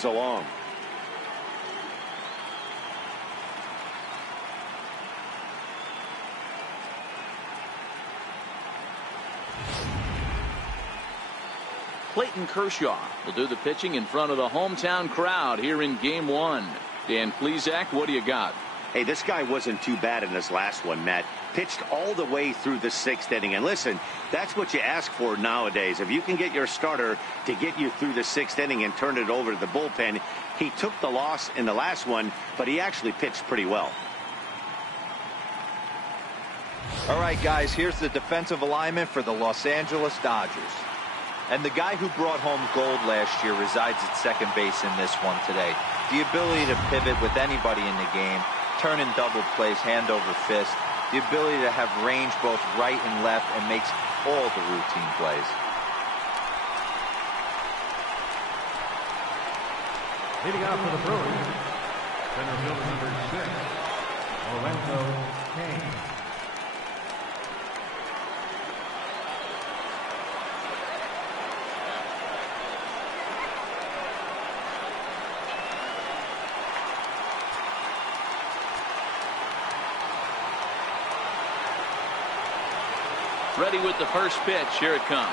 things along. Clayton Kershaw will do the pitching in front of the hometown crowd here in Game 1. Dan Plesac, what do you got? Hey, this guy wasn't too bad in this last one, Matt. Pitched all the way through the 6th inning. And listen, that's what you ask for nowadays. If you can get your starter to get you through the 6th inning and turn it over to the bullpen, he took the loss in the last one, but he actually pitched pretty well. All right, guys, here's the defensive alignment for the Los Angeles Dodgers. And the guy who brought home gold last year resides at second base in this one today. The ability to pivot with anybody in the game, turn in double plays hand over fist, the ability to have range both right and left, and makes all the routine plays. Leading out for the Brewers, center fielder number 6, Lorenzo Cain. Ready with the first pitch. Here it comes.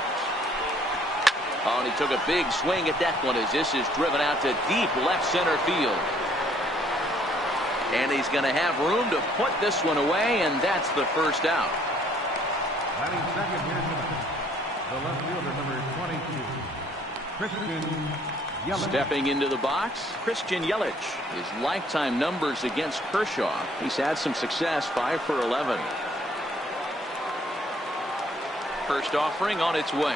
Oh, and he took a big swing at that one as this is driven out to deep left center field. And he's going to have room to put this one away, and that's the first out. Batting second here tonight, the left fielder number 22, Christian Yelich. Stepping into the box, Christian Yelich. His lifetime numbers against Kershaw. He's had some success, 5 for 11. First offering on its way.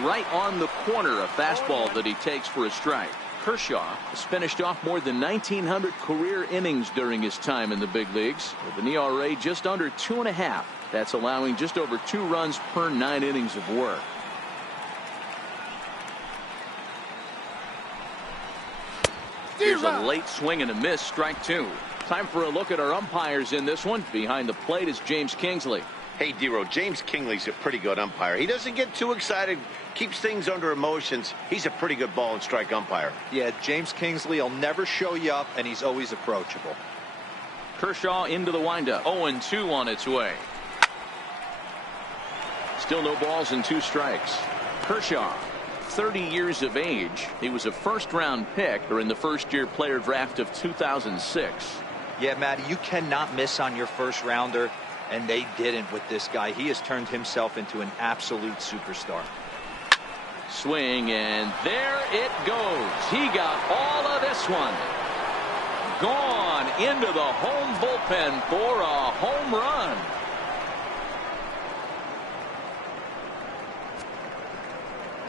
Right on the corner, a fastball that he takes for a strike. Kershaw has finished off more than 1,900 career innings during his time in the big leagues, with an ERA just under 2.5. That's allowing just over 2 runs per 9 innings of work. Here's a late swing and a miss, strike 2. Time for a look at our umpires in this one. Behind the plate is James Kingsley. Hey, Dero, James Kingley's a pretty good umpire. He doesn't get too excited, keeps things under emotions. He's a pretty good ball and strike umpire. Yeah, James Kingsley will never show you up, and he's always approachable. Kershaw into the windup. 0-2 on its way. Still no balls and 2 strikes. Kershaw, 30 years of age. He was a first-round pick during the first-year player draft of 2006. Yeah, Matty, you cannot miss on your first rounder. And they didn't with this guy. He has turned himself into an absolute superstar. Swing, and there it goes. He got all of this one. Gone into the home bullpen for a home run.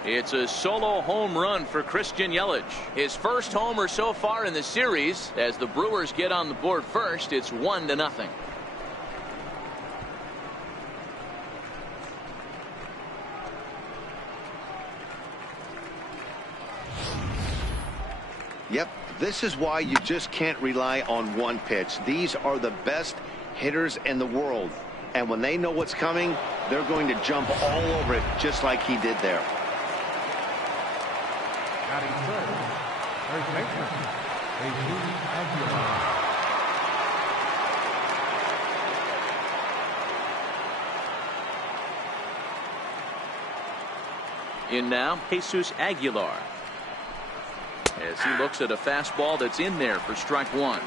It's a solo home run for Christian Yelich. His first homer so far in the series. As the Brewers get on the board first, it's 1-0. Yep, this is why you just can't rely on one pitch. These are the best hitters in the world. And when they know what's coming, they're going to jump all over it just like he did there. Batting third baseman, Jesus Aguilar. In now, Jesus Aguilar. As he looks at a fastball that's in there for strike 1.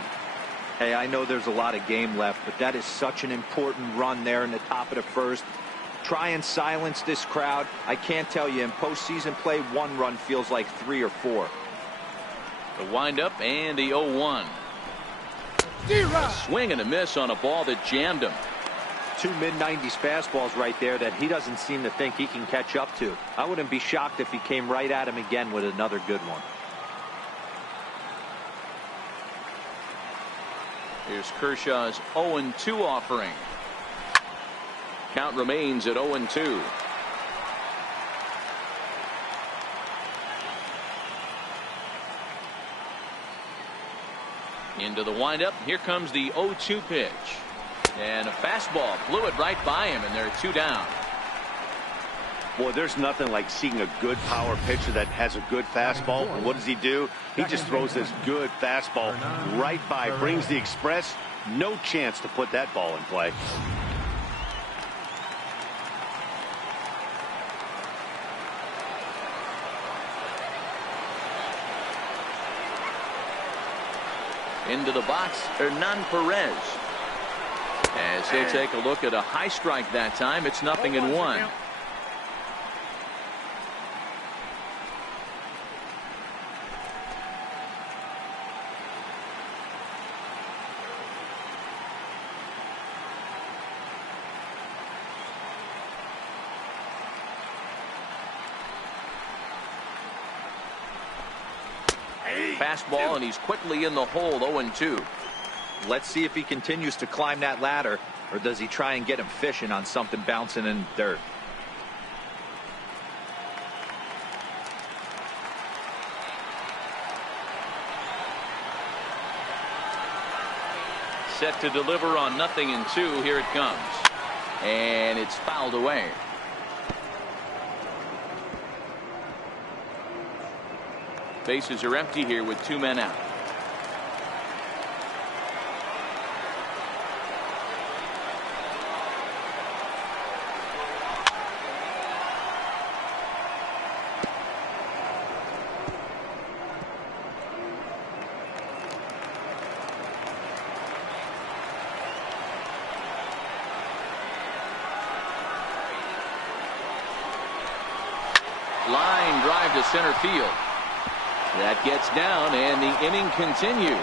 Hey, I know there's a lot of game left, but that is such an important run there in the top of the first. Try and silence this crowd. I can't tell you, in postseason play, 1 run feels like 3 or 4. The windup and the 0-1. A swing and a miss on a ball that jammed him. 2 mid-90s fastballs right there that he doesn't seem to think he can catch up to. I wouldn't be shocked if he came right at him again with another good one. Here's Kershaw's 0-2 offering. Count remains at 0-2. Into the windup. Here comes the 0-2 pitch. And a fastball blew it right by him, and they're 2 down. Boy, there's nothing like seeing a good power pitcher that has a good fastball. And what does he do? He just throws this good fastball right by, brings the express. No chance to put that ball in play. Into the box, Hernan Perez. As he'll take a look at a high strike that time, it's 0-1. Fastball, and he's quickly in the hole. 0-2. Let's see if he continues to climb that ladder, or does he try and get him fishing on something bouncing in the dirt. Set to deliver on 0-2. Here it comes, and it's fouled away. Bases are empty here with 2 men out. Line drive to center field. That gets down, and the inning continues.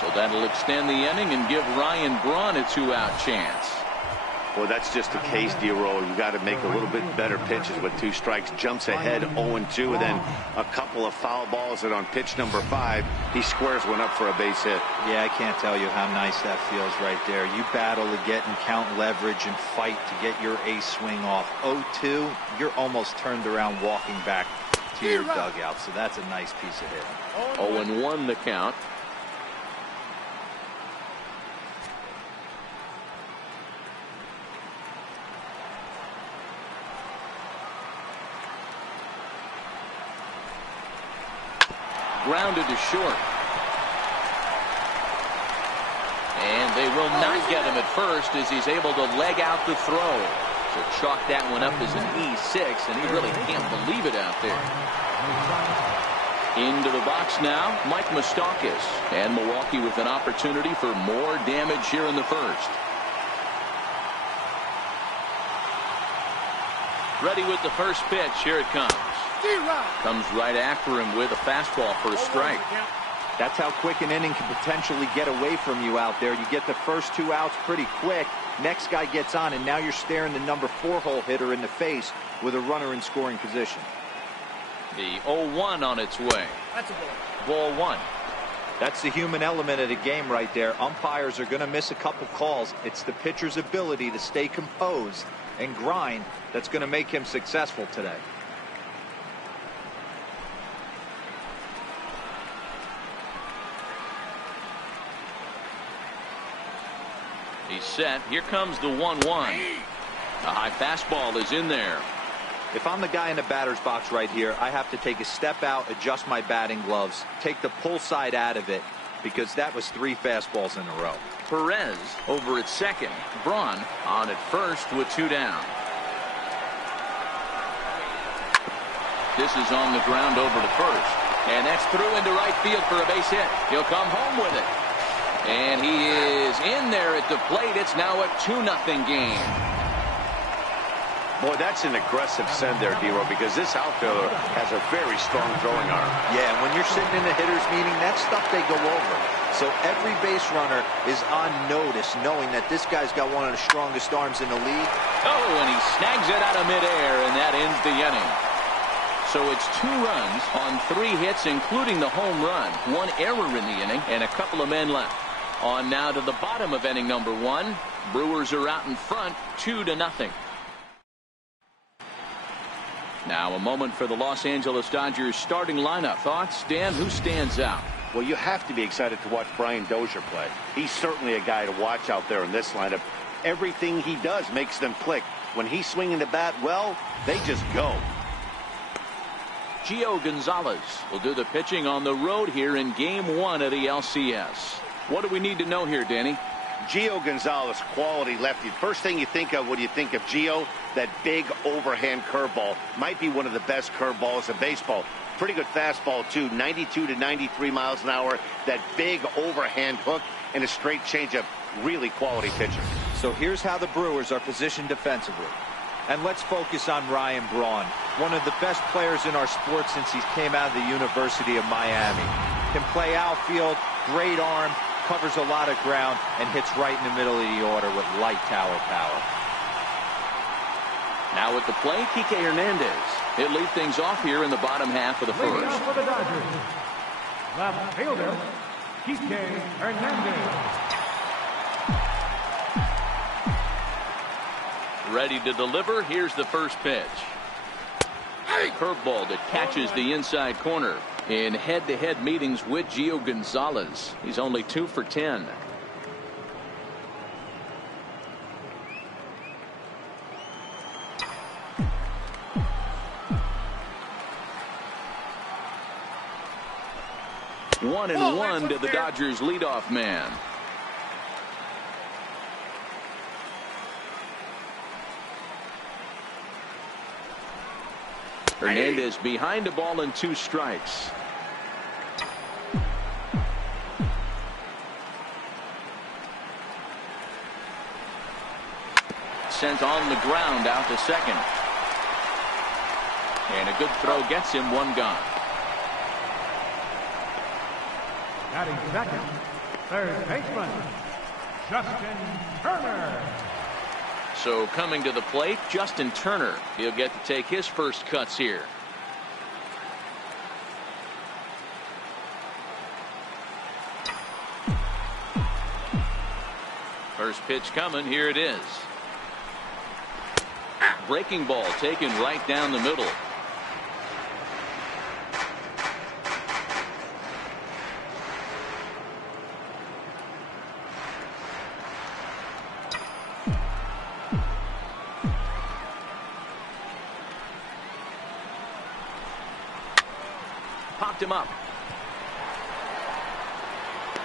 So that'll extend the inning and give Ryan Braun a 2-out chance. Well, that's just the case, D-Roll. You got to make a little bit better pitches with 2 strikes. Jumps ahead 0-2, and then a couple of foul balls, and on pitch number 5, he squares one up for a base hit. Yeah, I can't tell you how nice that feels right there. You battle to get and count leverage and fight to get your ace swing off. 0-2, you're almost turned around walking back to your dugout, so that's a nice piece of hitting. 0-1 the count. Grounded to short. And they will not get him at first as he's able to leg out the throw. So chalk that one up as an E6, and he really can't believe it out there. Into the box now, Mike Moustakas. And Milwaukee with an opportunity for more damage here in the first. Ready with the first pitch. Here it comes. Comes right after him with a fastball for a strike. That's how quick an inning can potentially get away from you out there. You get the first 2 outs pretty quick. Next guy gets on, and now you're staring the number 4 hole hitter in the face with a runner in scoring position. The 0-1 on its way. That's a ball. Ball 1. That's the human element of the game right there. Umpires are going to miss a couple calls. It's the pitcher's ability to stay composed and grind that's going to make him successful today. He's set. Here comes the 1-1. A high fastball is in there. If I'm the guy in the batter's box right here, I have to take a step out, adjust my batting gloves, take the pull side out of it, because that was 3 fastballs in a row. Perez over at second. Braun on at first with 2 down. This is on the ground over to first. And that's through into right field for a base hit. He'll come home with it. And he is in there at the plate. It's now a 2-0 game. Boy, that's an aggressive send there, D-Roll, because this outfielder has a very strong throwing arm. Yeah, and when you're sitting in the hitter's meeting, that's stuff they go over. So every base runner is on notice, knowing that this guy's got one of the strongest arms in the league. Oh, and he snags it out of midair, and that ends the inning. So it's 2 runs on 3 hits, including the home run. 1 error in the inning, and a couple of men left. On now to the bottom of inning number 1. Brewers are out in front, 2-0. Now a moment for the Los Angeles Dodgers starting lineup. Thoughts, Dan? Who stands out? Well, you have to be excited to watch Brian Dozier play. He's certainly a guy to watch out there in this lineup. Everything he does makes them click. When he's swinging the bat, well, they just go. Gio Gonzalez will do the pitching on the road here in Game 1 of the LCS. What do we need to know here, Danny? Gio Gonzalez, quality lefty. First thing you think of when you think of Gio, that big overhand curveball. Might be one of the best curveballs in baseball. Pretty good fastball, too. 92 to 93 miles an hour. That big overhand hook and a straight changeup. Really quality pitcher. So here's how the Brewers are positioned defensively. And let's focus on Ryan Braun, one of the best players in our sport since he came out of the University of Miami. Can play outfield, great arm, covers a lot of ground, and hits right in the middle of the order with light tower power. Now at the plate, Kike Hernandez. He'll lead things off here in the bottom half of the Leading first. off for the Dodgers, left fielder, Kike Hernandez. Ready to deliver. Here's the first pitch. Curveball that catches the inside corner. In head-to-head meetings with Gio Gonzalez, he's only 2 for 10. One and one to the Dodgers leadoff man. Hernandez behind the ball and 2 strikes. Sent on the ground out to second. And a good throw gets him 1 gone. Batting second, third baseman, Justin Turner. So coming to the plate, Justin Turner. He'll get to take his first cuts here. First pitch coming. Here it is. Breaking ball taken right down the middle. Popped him up.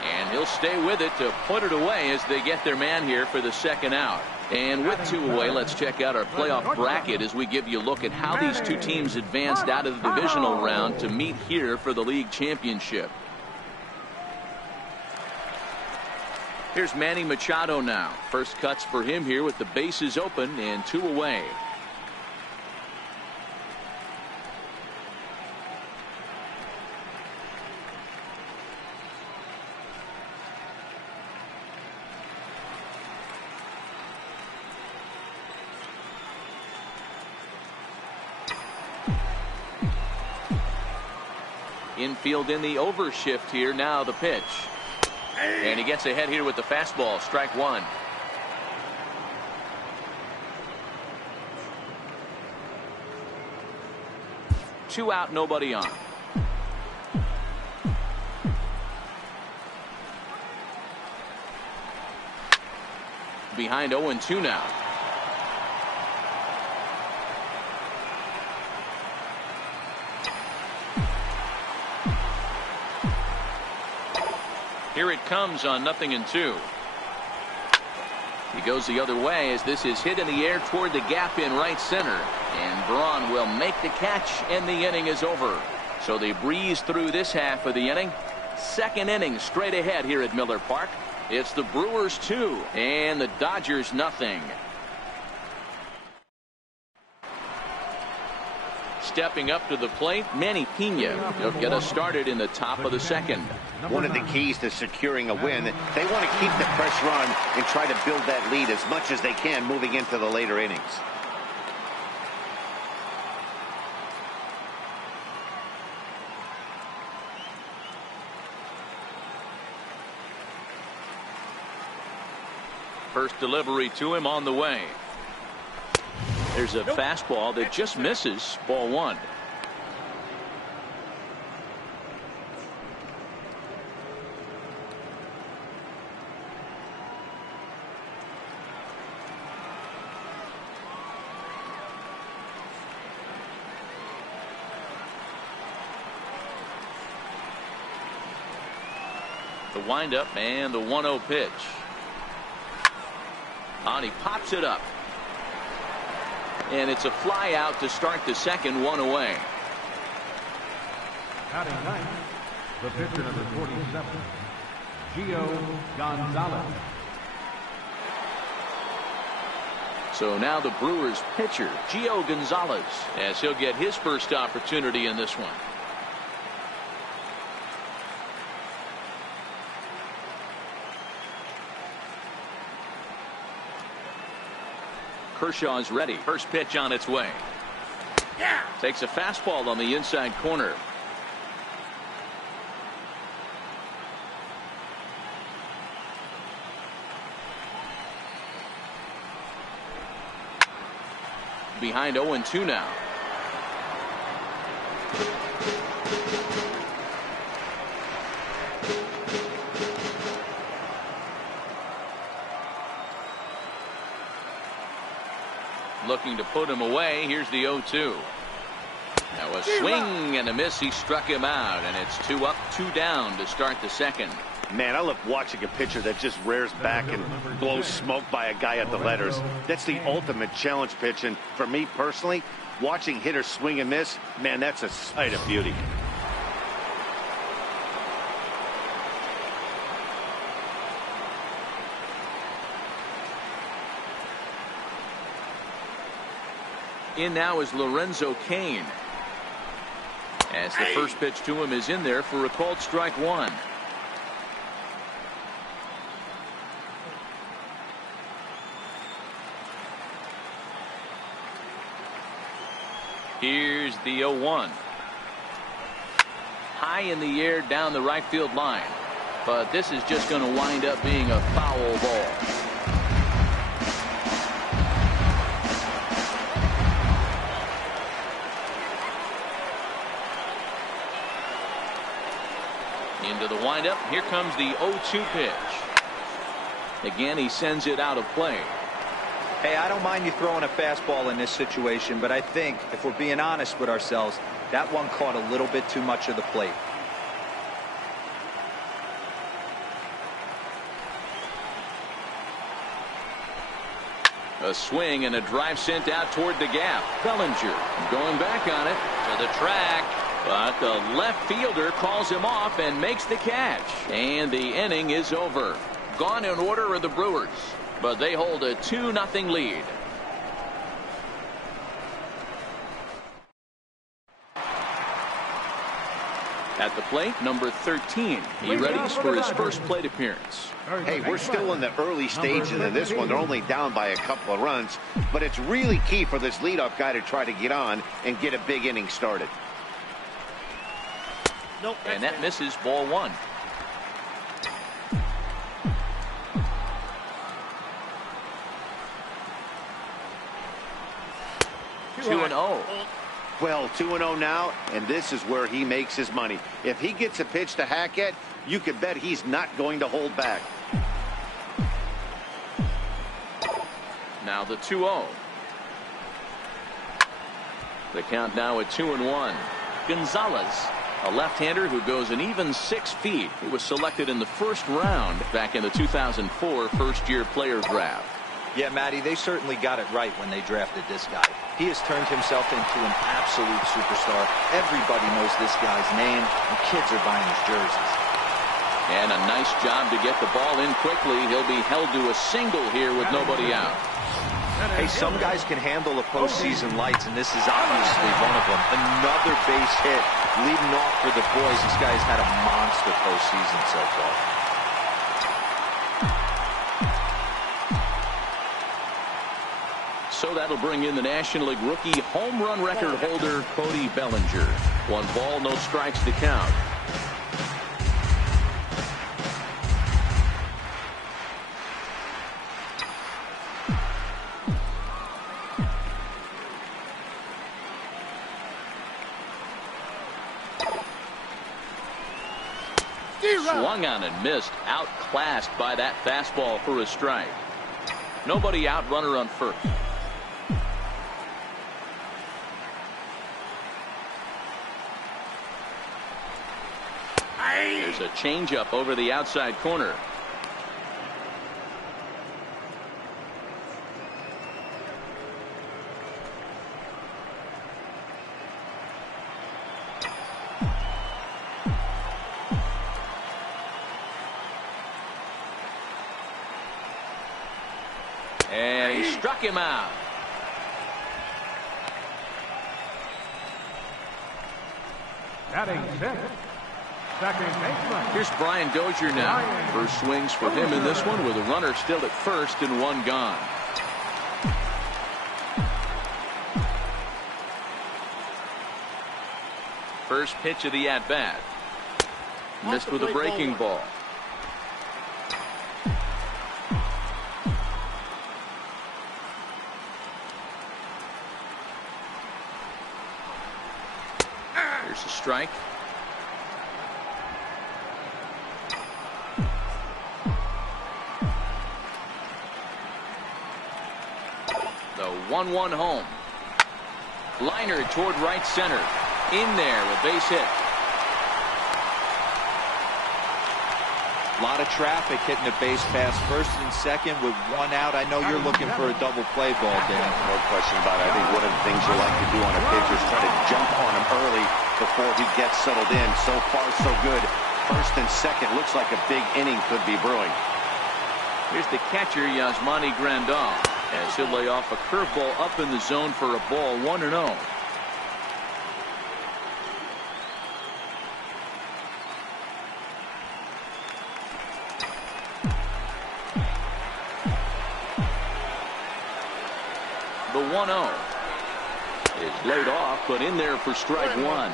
And he'll stay with it to put it away as they get their man here for the second out. And with 2 away, let's check out our playoff bracket as we give you a look at how these 2 teams advanced out of the divisional round to meet here for the league championship. Here's Manny Machado now. First cuts for him here with the bases open and 2 away. Infield in the overshift here. Now the pitch. And he gets ahead here with the fastball. Strike 1. Two out, nobody on. Behind 0-2 now. Here it comes on 0-2. He goes the other way as this is hit in the air toward the gap in right center. And Braun will make the catch, and the inning is over. So they breeze through this half of the inning. Second inning straight ahead here at Miller Park. It's the Brewers 2 and the Dodgers 0. Stepping up to the plate, Manny Pena. He'll get us started in the top of the second. One of the keys to securing a win, they want to keep the pressure on and try to build that lead as much as they can moving into the later innings. First delivery to him on the way. There's a fastball that just misses. Ball 1. The windup and the 1-0 pitch. And he pops it up. And it's a fly out to start the second, 1 away. Batting ninth, the pitcher number 47, Gio Gonzalez. So now the Brewers pitcher, Gio Gonzalez, as he'll get his first opportunity in this one. Kershaw's ready. First pitch on its way. Takes a fastball on the inside corner. Behind 0-2 now. Looking to put him away. Here's the 0-2. Now a swing and a miss. He struck him out, and it's 2 up, 2 down to start the second. Man, I love watching a pitcher that just rears back and blows smoke by a guy at the letters. That's the ultimate challenge pitch, and for me personally, watching hitters swing and miss, man, that's a sight of beauty. In now is Lorenzo Cain, as the first pitch to him is in there for a called strike 1. Here's the 0-1. High in the air down the right field line. But this is just going to wind up being a foul ball. Into the windup. Here comes the 0-2 pitch. Again, he sends it out of play. Hey, I don't mind you throwing a fastball in this situation, but I think if we're being honest with ourselves, that one caught a little bit too much of the plate. A swing and a drive sent out toward the gap. Bellinger going back on it to the track, but the left fielder calls him off and makes the catch. And the inning is over. Gone in order are the Brewers, but they hold a 2-0 lead. At the plate, number 13. He readies for his first plate appearance. Hey, we're still in the early stages of this one. They're only down by a couple of runs, but it's really key for this leadoff guy to try to get on and get a big inning started. Nope, and that misses, ball 1. Two and 0. Well, 2-0 now, and this is where he makes his money. If he gets a pitch to Hackett, you can bet he's not going to hold back. Now the 2-0. The count now at 2-1. Gonzalez, a left-hander who goes an even 6 feet. He was selected in the first round back in the 2004 first-year player draft. Yeah, Matty, they certainly got it right when they drafted this guy. He has turned himself into an absolute superstar. Everybody knows this guy's name, and kids are buying his jerseys. And a nice job to get the ball in quickly. He'll be held to a single here with nobody out. Hey, some guys can handle the postseason lights, and this is obviously one of them. Another base hit leading off for the boys. This guy's had a monster postseason so far. So that'll bring in the National League rookie home run record holder Cody Bellinger. 1 ball, no strikes to count. Swung on and missed, outclassed by that fastball for a strike. Nobody out, runner on first. There's a changeup over the outside corner. And he struck him out. Batting sixth, second baseman. Here's Brian Dozier now. First swings for him in this one with a runner still at first and one gone. First pitch of the at-bat. Missed with a breaking ball. Here's a strike. The 1-1 home. Liner toward right center. In there, a base hit. A lot of traffic hitting the base pass first and second with one out. I know you're looking for a double play ball, Dan. No question about it. I think one of the things you like to do on a pitcher is try to jump on him early before he gets settled in. So far, so good. First and second. Looks like a big inning could be brewing. Here's the catcher, Yasmani Grandal, as he'll lay off a curveball up in the zone for a ball, 1-0. The 1-0 is laid off, but in there for strike one.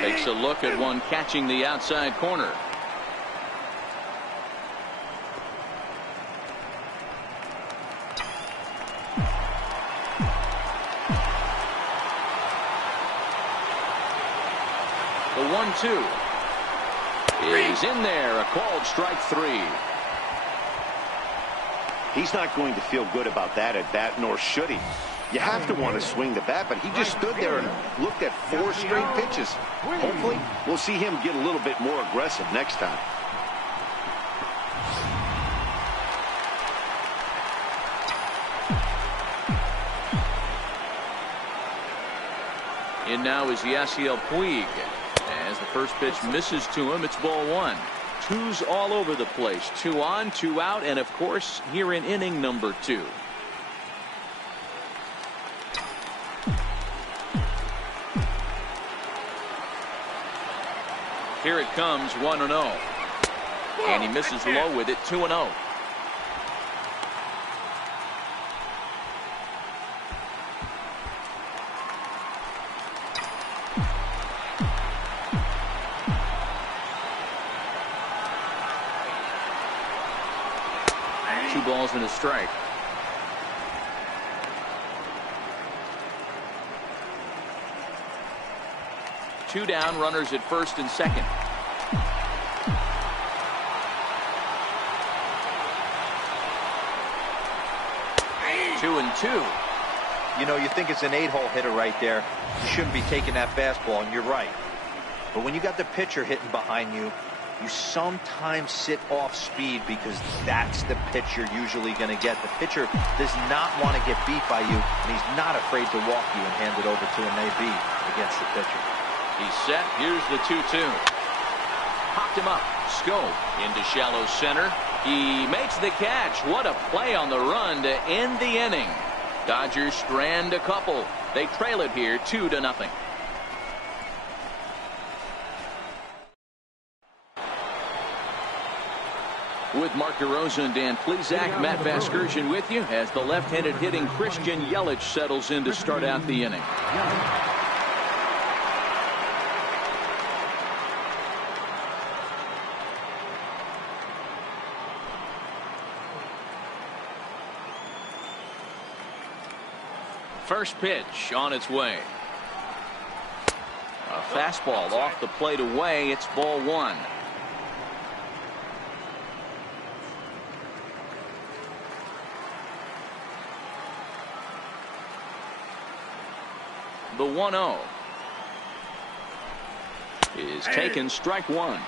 Takes a look at one catching the outside corner. The 1-2 is in there, a called strike three. He's not going to feel good about that at bat, nor should he. You have to want to swing the bat, but he just stood there and looked at 4 straight pitches. Hopefully, we'll see him get a little bit more aggressive next time. In now is Yasiel Puig. As the first pitch misses to him, it's ball one. Twos all over the place. 2 on, 2 out, and of course, here in inning number 2. Here it comes, 1-0. And he misses low with it, 2-0. Two balls and a strike. Two down, runners at first and second. Two and two. You know, you think it's an 8-hole hitter right there. You shouldn't be taking that fastball, and you're right. But when you got the pitcher hitting behind you, you sometimes sit off speed because that's the pitch you're usually going to get. The pitcher does not want to get beat by you, and he's not afraid to walk you and hand it over to an AB against the pitcher. He's set. Here's the 2-2. Popped him up. Schob into shallow center. He makes the catch. What a play on the run to end the inning. Dodgers strand a couple. They trail it here 2-0. With Mark DeRosa and Dan Plesac, Matt Vasgersian with you as the left-handed hitting Christian Yelich settles in to start out the inning. First pitch on its way. A fastball off the plate away. It's ball one. The 1-0 is taken, strike one.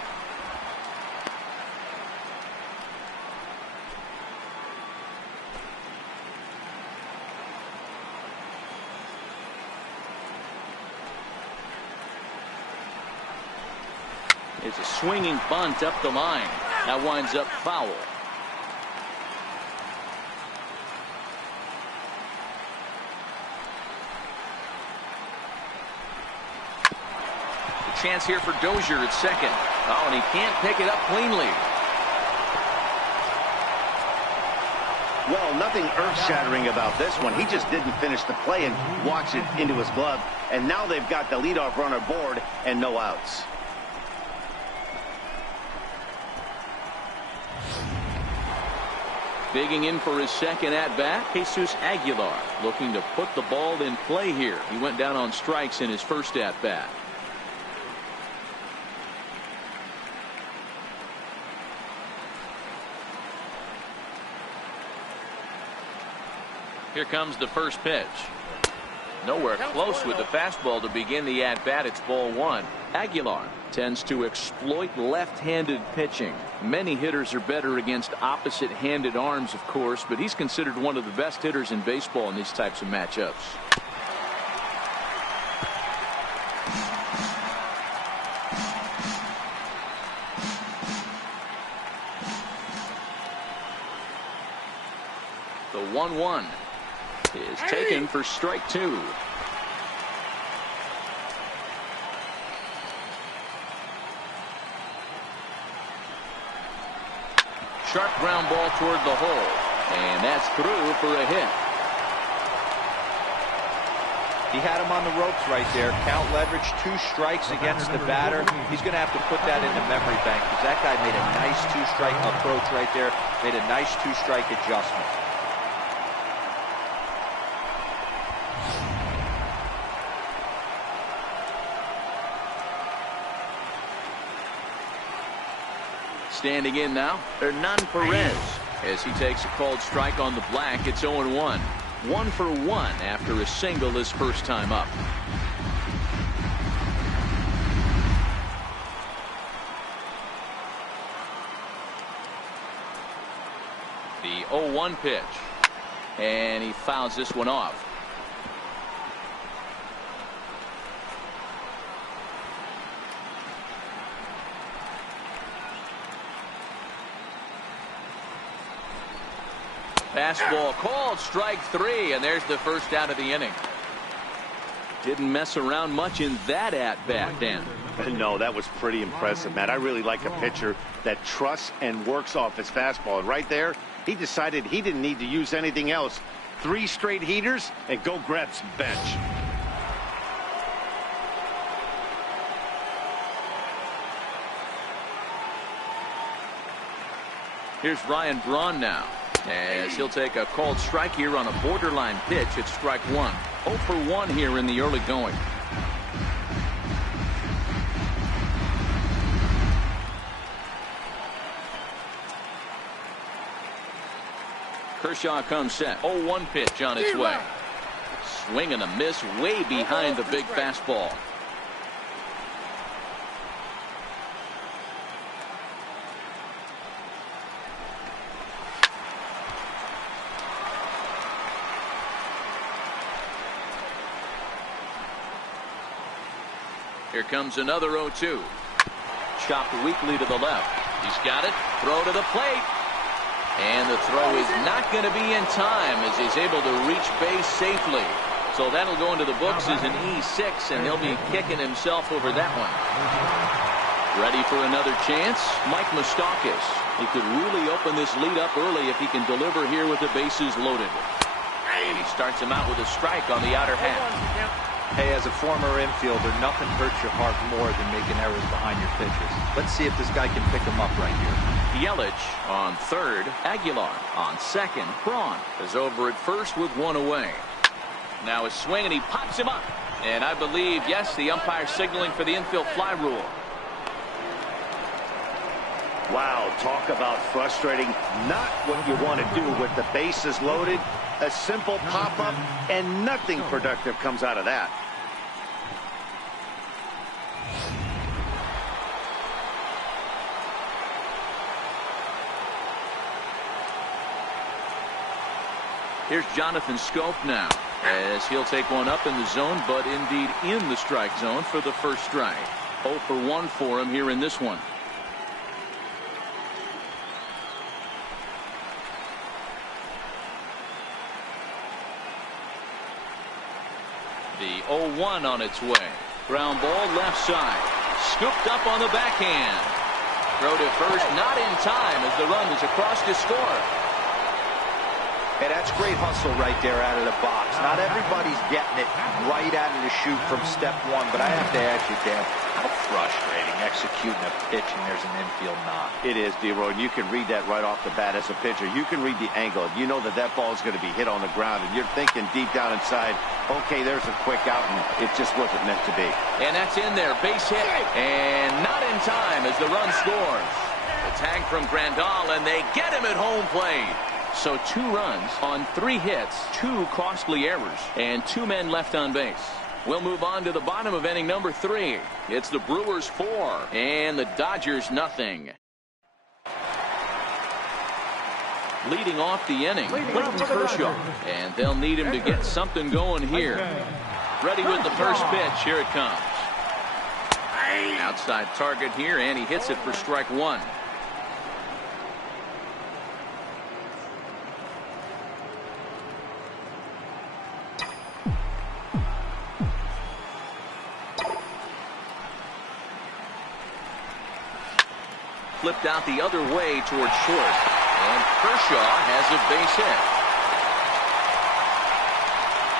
It's a swinging bunt up the line. That winds up foul. The chance here for Dozier at second. Oh, and he can't pick it up cleanly. Well, nothing earth-shattering about this one. He just didn't finish the play and walked it into his glove. And now they've got the leadoff runner board and no outs. Digging in for his second at-bat, Jesus Aguilar, looking to put the ball in play here. He went down on strikes in his first at-bat. Here comes the first pitch. Nowhere close with the fastball to begin the at-bat. It's ball one. Aguilar tends to exploit left-handed pitching. Many hitters are better against opposite-handed arms, of course, but he's considered one of the best hitters in baseball in these types of matchups. The 1-1 is taken for strike two. Sharp ground ball toward the hole, and that's through for a hit. He had him on the ropes right there. Count leverage, 2 strikes against the batter. He's going to have to put that in the memory bank because that guy made a nice 2-strike approach right there. Made a nice 2-strike adjustment. Standing in now, Hernan Perez, as he takes a called strike on the black. It's 0-1. 1 for 1 after a single his first time up. The 0-1 pitch, and he fouls this one off. Fastball called, strike 3, and there's the first out of the inning. Didn't mess around much in that at-bat, Dan. No, that was pretty impressive, Matt. I really like a pitcher that trusts and works off his fastball. And right there, he decided he didn't need to use anything else. 3 straight heaters and go grab some bench. Here's Ryan Braun now, as he'll take a called strike here on a borderline pitch at strike 1. 0 for 1 here in the early going. Kershaw comes set. 0-1 pitch on its way. Swing and a miss way behind the big fastball. Here comes another 0-2. Chopped weakly to the left. He's got it. Throw to the plate. And the throw is not going to be in time as he's able to reach base safely. So that'll go into the books as an E6, and he'll be kicking himself over that one. Ready for another chance? Mike Moustakas. He could really open this lead up early if he can deliver here with the bases loaded. And he starts him out with a strike on the outer half. Hey, as a former infielder, nothing hurts your heart more than making errors behind your pitches. Let's see if this guy can pick them up right here. Yelich on third. Aguilar on second. Braun is over at first with 1 away. Now a swing, and he pops him up. And I believe, yes, the umpire signaling for the infield fly rule. Wow, talk about frustrating. Not what you want to do with the bases loaded. A simple pop-up, and nothing productive comes out of that. Here's Jonathan Scope now, as he'll take one up in the zone, but indeed in the strike zone for the first strike. 0 for 1 for him here in this one. The 0-1 on its way. Ground ball left side. Scooped up on the backhand. Throw to first, not in time as the run is across to score. Hey, that's great hustle right there out of the box. Not everybody's getting it right out of the chute from step one, but I have to ask you, Dan, how frustrating executing a pitch and there's an infield knock. It is, D-Roy, and you can read that right off the bat as a pitcher. You can read the angle. You know that ball is going to be hit on the ground, and you're thinking deep down inside, okay, there's a quick out, and it just wasn't meant to be. And that's in there. Base hit, and not in time as the run scores. The tag from Grandal, and they get him at home plate. So 2 runs on 3 hits, 2 costly errors, and 2 men left on base. We'll move on to the bottom of inning number 3. It's the Brewers 4 and the Dodgers nothing. Leading off the inning, Clayton Kershaw, and they'll need him to get something going here. Ready with the first pitch. Here it comes. Outside target here, and he hits it for strike 1. Flipped out the other way towards short, and Kershaw has a base hit.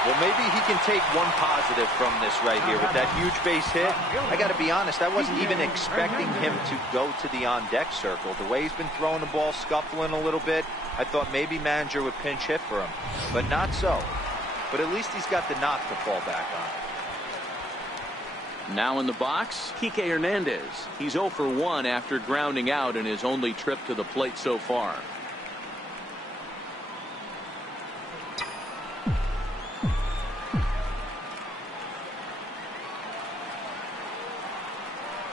Well, maybe he can take one positive from this right here with that huge base hit. I got to be honest, I wasn't even expecting him to go to the on-deck circle. The way he's been throwing the ball, scuffling a little bit, I thought maybe manager would pinch hit for him, but not so. But at least he's got the knock to fall back on. Now in the box, Kike Hernandez. He's 0 for 1 after grounding out in his only trip to the plate so far.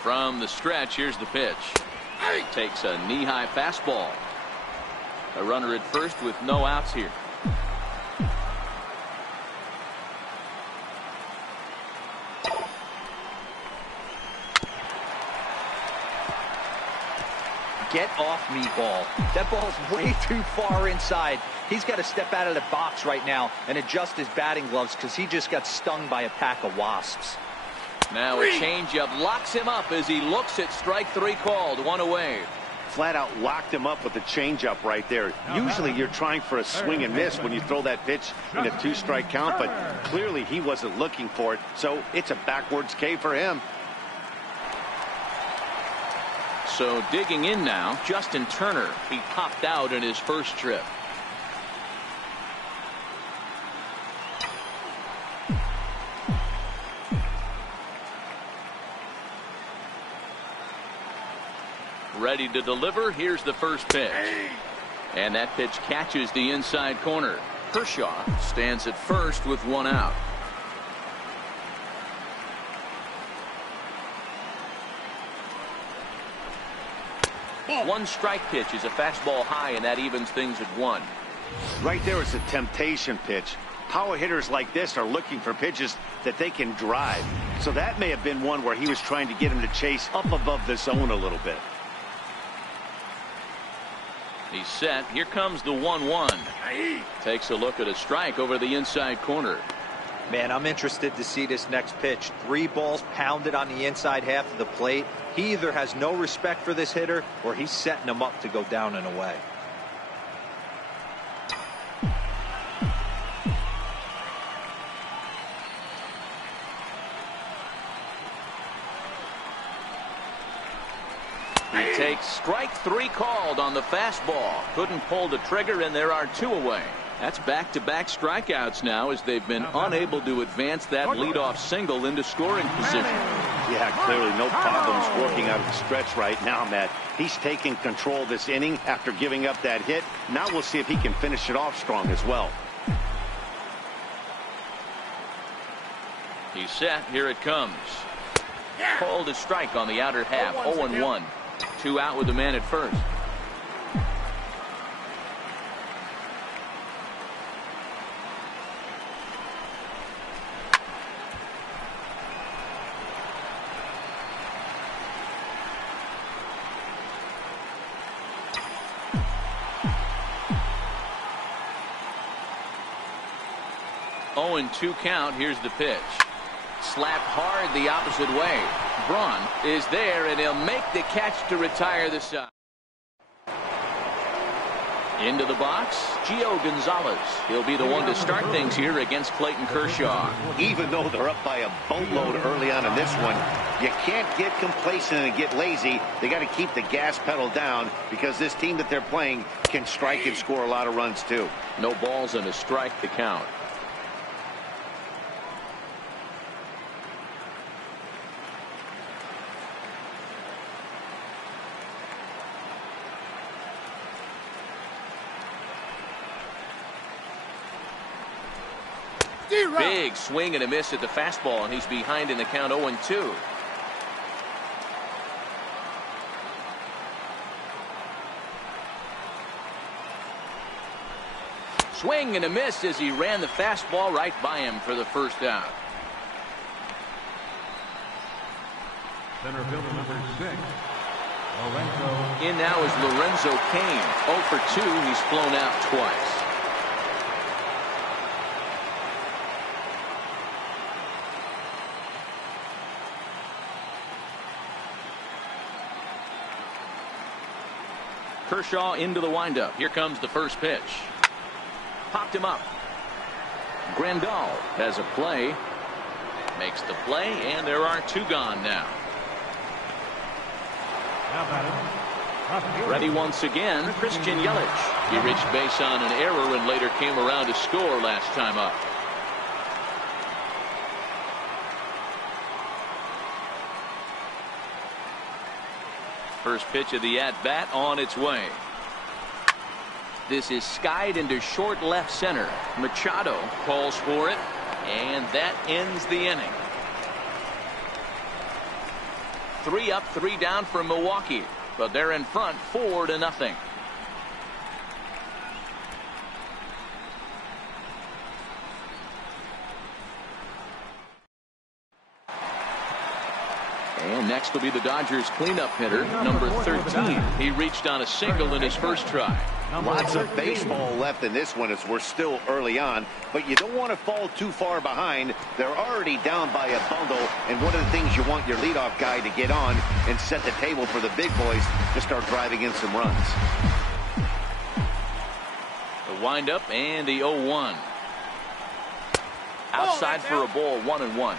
From the stretch, here's the pitch. Takes a knee-high fastball. A runner at first with no outs here. Get off me, ball. That ball's way too far inside. He's got to step out of the box right now and adjust his batting gloves because he just got stung by a pack of wasps. Now a changeup locks him up as he looks at strike 3 called. 1 away. Flat out locked him up with a changeup right there. Usually you're trying for a swing and miss when you throw that pitch in a 2-strike count, but clearly he wasn't looking for it, so it's a backwards K for him. So digging in now, Justin Turner. He popped out in his first trip. Ready to deliver. Here's the first pitch. And that pitch catches the inside corner. Kershaw stands at first with 1 out. One strike pitch is a fastball high, and that evens things at 1. Right there is a temptation pitch. Power hitters like this are looking for pitches that they can drive. So that may have been one where he was trying to get him to chase up above the zone a little bit. He's set. Here comes the 1-1. Takes a look at a strike over the inside corner. Man, I'm interested to see this next pitch. 3 balls pounded on the inside half of the plate. He either has no respect for this hitter or he's setting him up to go down and away. He takes strike 3 called on the fastball. Couldn't pull the trigger, and there are 2 away. That's back-to-back strikeouts now as they've been unable to advance that leadoff single into scoring position. Yeah, clearly no problems working out of the stretch right now, Matt. He's taking control this inning after giving up that hit. Now we'll see if he can finish it off strong as well. He's set. Here it comes. Called a strike on the outer half. 0-1. 2 out with the man at first. 0-2 count. Here's the pitch. Slapped hard the opposite way. Braun is there, and he'll make the catch to retire the side. Into the box, Gio Gonzalez. He'll be the one to start things here against Clayton Kershaw. Even though they're up by a boatload early on in this one, you can't get complacent and get lazy. They got to keep the gas pedal down because this team that they're playing can strike and score a lot of runs too. No balls and a strike the count. Big swing and a miss at the fastball, and he's behind in the count 0-2. Swing and a miss as he ran the fastball right by him for the first out. Center fielder number 6, Lorenzo. In now is Lorenzo Cain. 0 for 2. He's flown out twice. Kershaw into the windup. Here comes the first pitch. Popped him up. Grandal has a play. Makes the play, and there are 2 gone now. Ready once again, Christian Yelich. He reached base on an error and later came around to score last time up. First pitch of the at-bat on its way. This is skied into short left center. Machado calls for it, and that ends the inning. 3 up, 3 down for Milwaukee, but they're in front 4-0. And next will be the Dodgers cleanup hitter, number 13. He reached on a single in his first try. Lots of baseball left in this one as we're still early on, but you don't want to fall too far behind. They're already down by a bundle, and one of the things you want your leadoff guy to get on and set the table for the big boys to start driving in some runs. The windup and the 0-1. Outside for a ball, 1-1.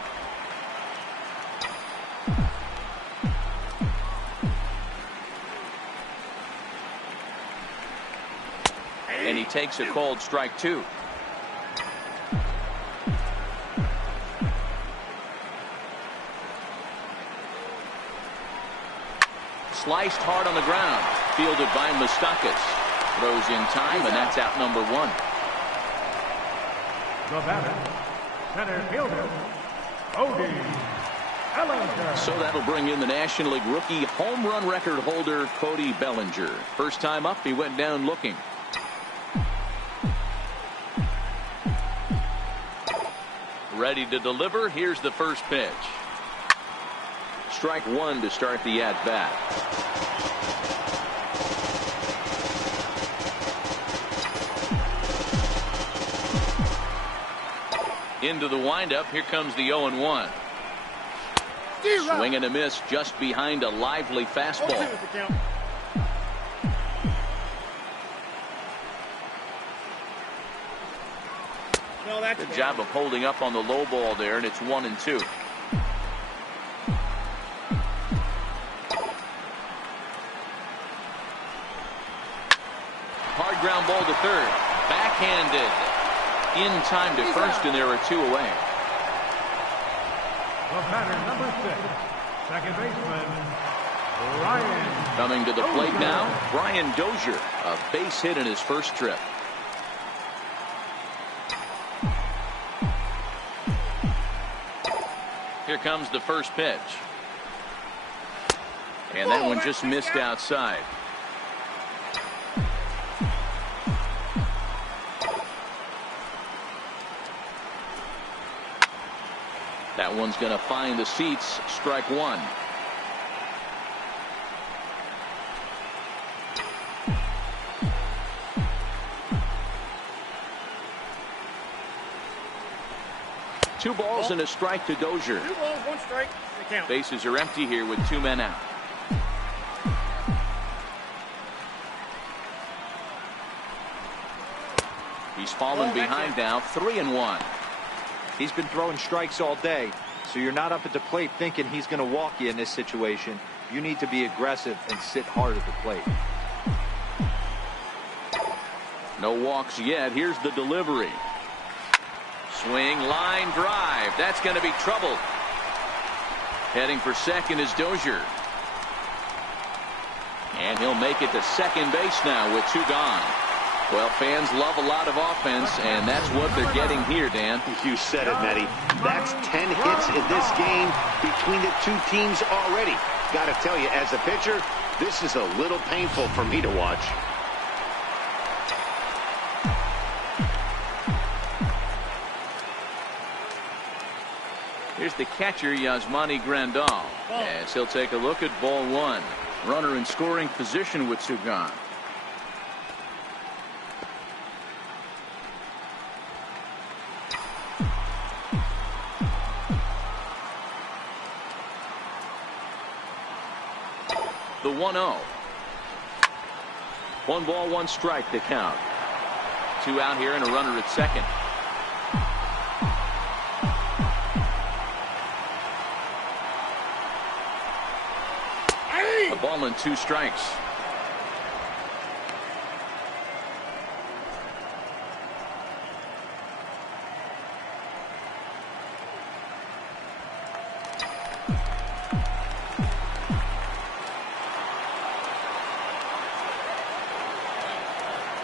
And he takes a called strike 2. Sliced hard on the ground. Fielded by Moustakas. Throws in time, and that's out number 1. The batter, center fielder, Cody Bellinger. So that'll bring in the National League rookie home run record holder, Cody Bellinger. First time up, he went down looking. Ready to deliver. Here's the first pitch. Strike 1 to start the at-bat. Into the windup. Here comes the 0-1. Swing and a miss just behind a lively fastball. Good job of holding up on the low ball there, and it's 1-2. Hard ground ball to third. Backhanded. In time to first, and there are 2 away. The batter, number 6, second baseman, Ryan. Coming to the plate now, Brian Dozier. A base hit in his first trip. Here comes the first pitch. And that one just missed outside. That one's going to find the seats. Strike 1. 2 balls and a strike to Dozier. 2 balls, 1 strike. They count. Bases are empty here with 2 men out. He's fallen behind now, 3-1. He's been throwing strikes all day, so you're not up at the plate thinking he's going to walk you in this situation. You need to be aggressive and sit hard at the plate. No walks yet. Here's the delivery. Swing, line drive. That's going to be trouble. Heading for second is Dozier. And he'll make it to second base now with 2 gone. Well, fans love a lot of offense, and that's what they're getting here, Dan. You said it, Matty. That's 10 hits in this game between the 2 teams already. Got to tell you, as a pitcher, this is a little painful for me to watch. Here's the catcher, Yasmani Grandal, as he'll take a look at ball 1. Runner in scoring position with 2 gone. The 1-0. 1 ball, 1 strike to count. 2 out here and a runner at second. A ball and 2 strikes.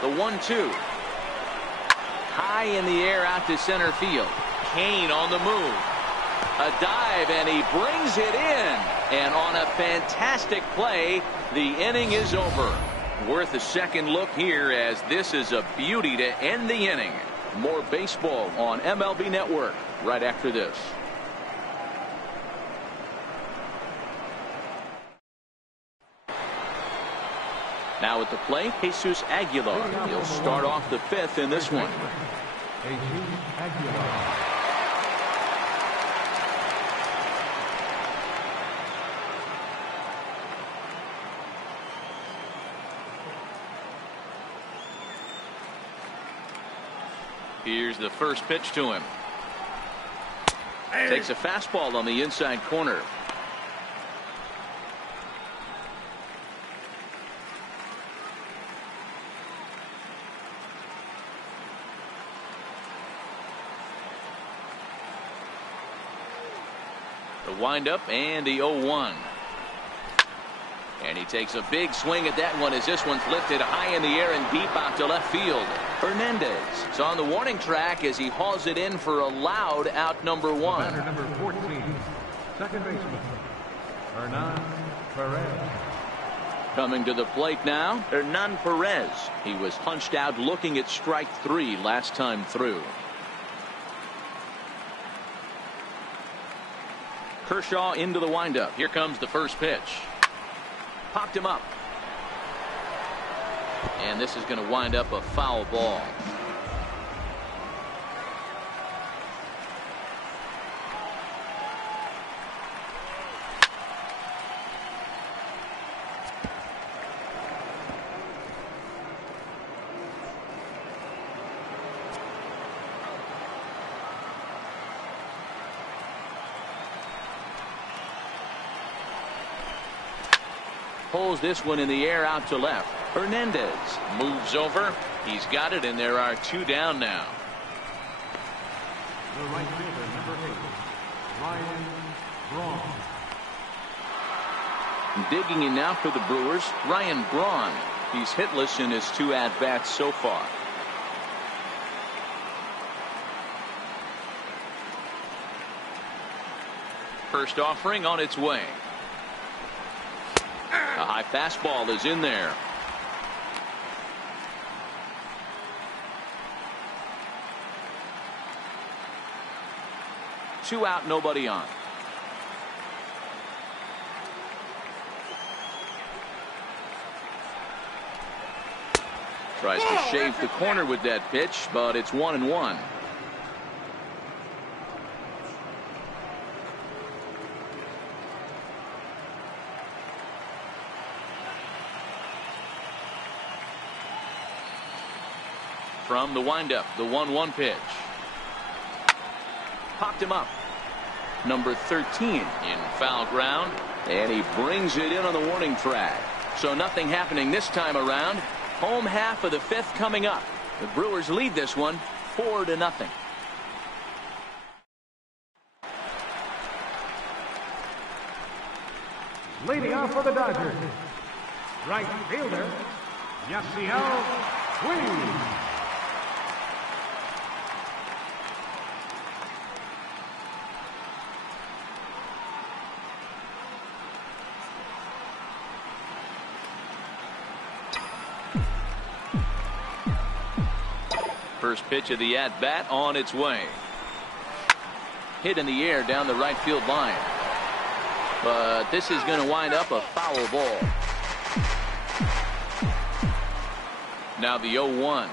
The 1-2. High in the air out to center field. Kane on the move. A dive, and he brings it in. And on a fantastic play, the inning is over. Worth a second look here, as this is a beauty to end the inning. More baseball on MLB Network right after this. Now at the plate, Jesus Aguilar. He'll start off the 5th in this one. Jesus Aguilar. Here's the first pitch to him. Takes a fastball on the inside corner. The windup and the 0-1. And he takes a big swing at that one as this one's lifted high in the air and deep out to left field. Hernandez is on the warning track as he hauls it in for a loud out number 1. Batter number 14, second baseman, Hernan Perez. Coming to the plate now, Hernan Perez. He was punched out looking at strike 3 last time through. Kershaw into the windup. Here comes the first pitch. Popped him up. And this is going to wind up a foul ball. Pulls this one in the air out to left. Hernandez moves over. He's got it, and there are 2 down now. The right fielder, number 8, Ryan Braun. Digging in now for the Brewers, Ryan Braun. He's hitless in his 2 at-bats so far. First offering on its way. A high fastball is in there. Two out, nobody on. Tries to shave the corner with that pitch, but it's 1-1. from the windup, the 1-1 pitch. Popped him up. Number 13 in foul ground, and he brings it in on the warning track. So nothing happening this time around. Home half of the 5th coming up. The Brewers lead this one 4-0. Leading off for the Dodgers, right fielder, Yasiel Puig. First pitch of the at-bat on its way. Hit in the air down the right field line. But this is going to wind up a foul ball. Now the 0-1.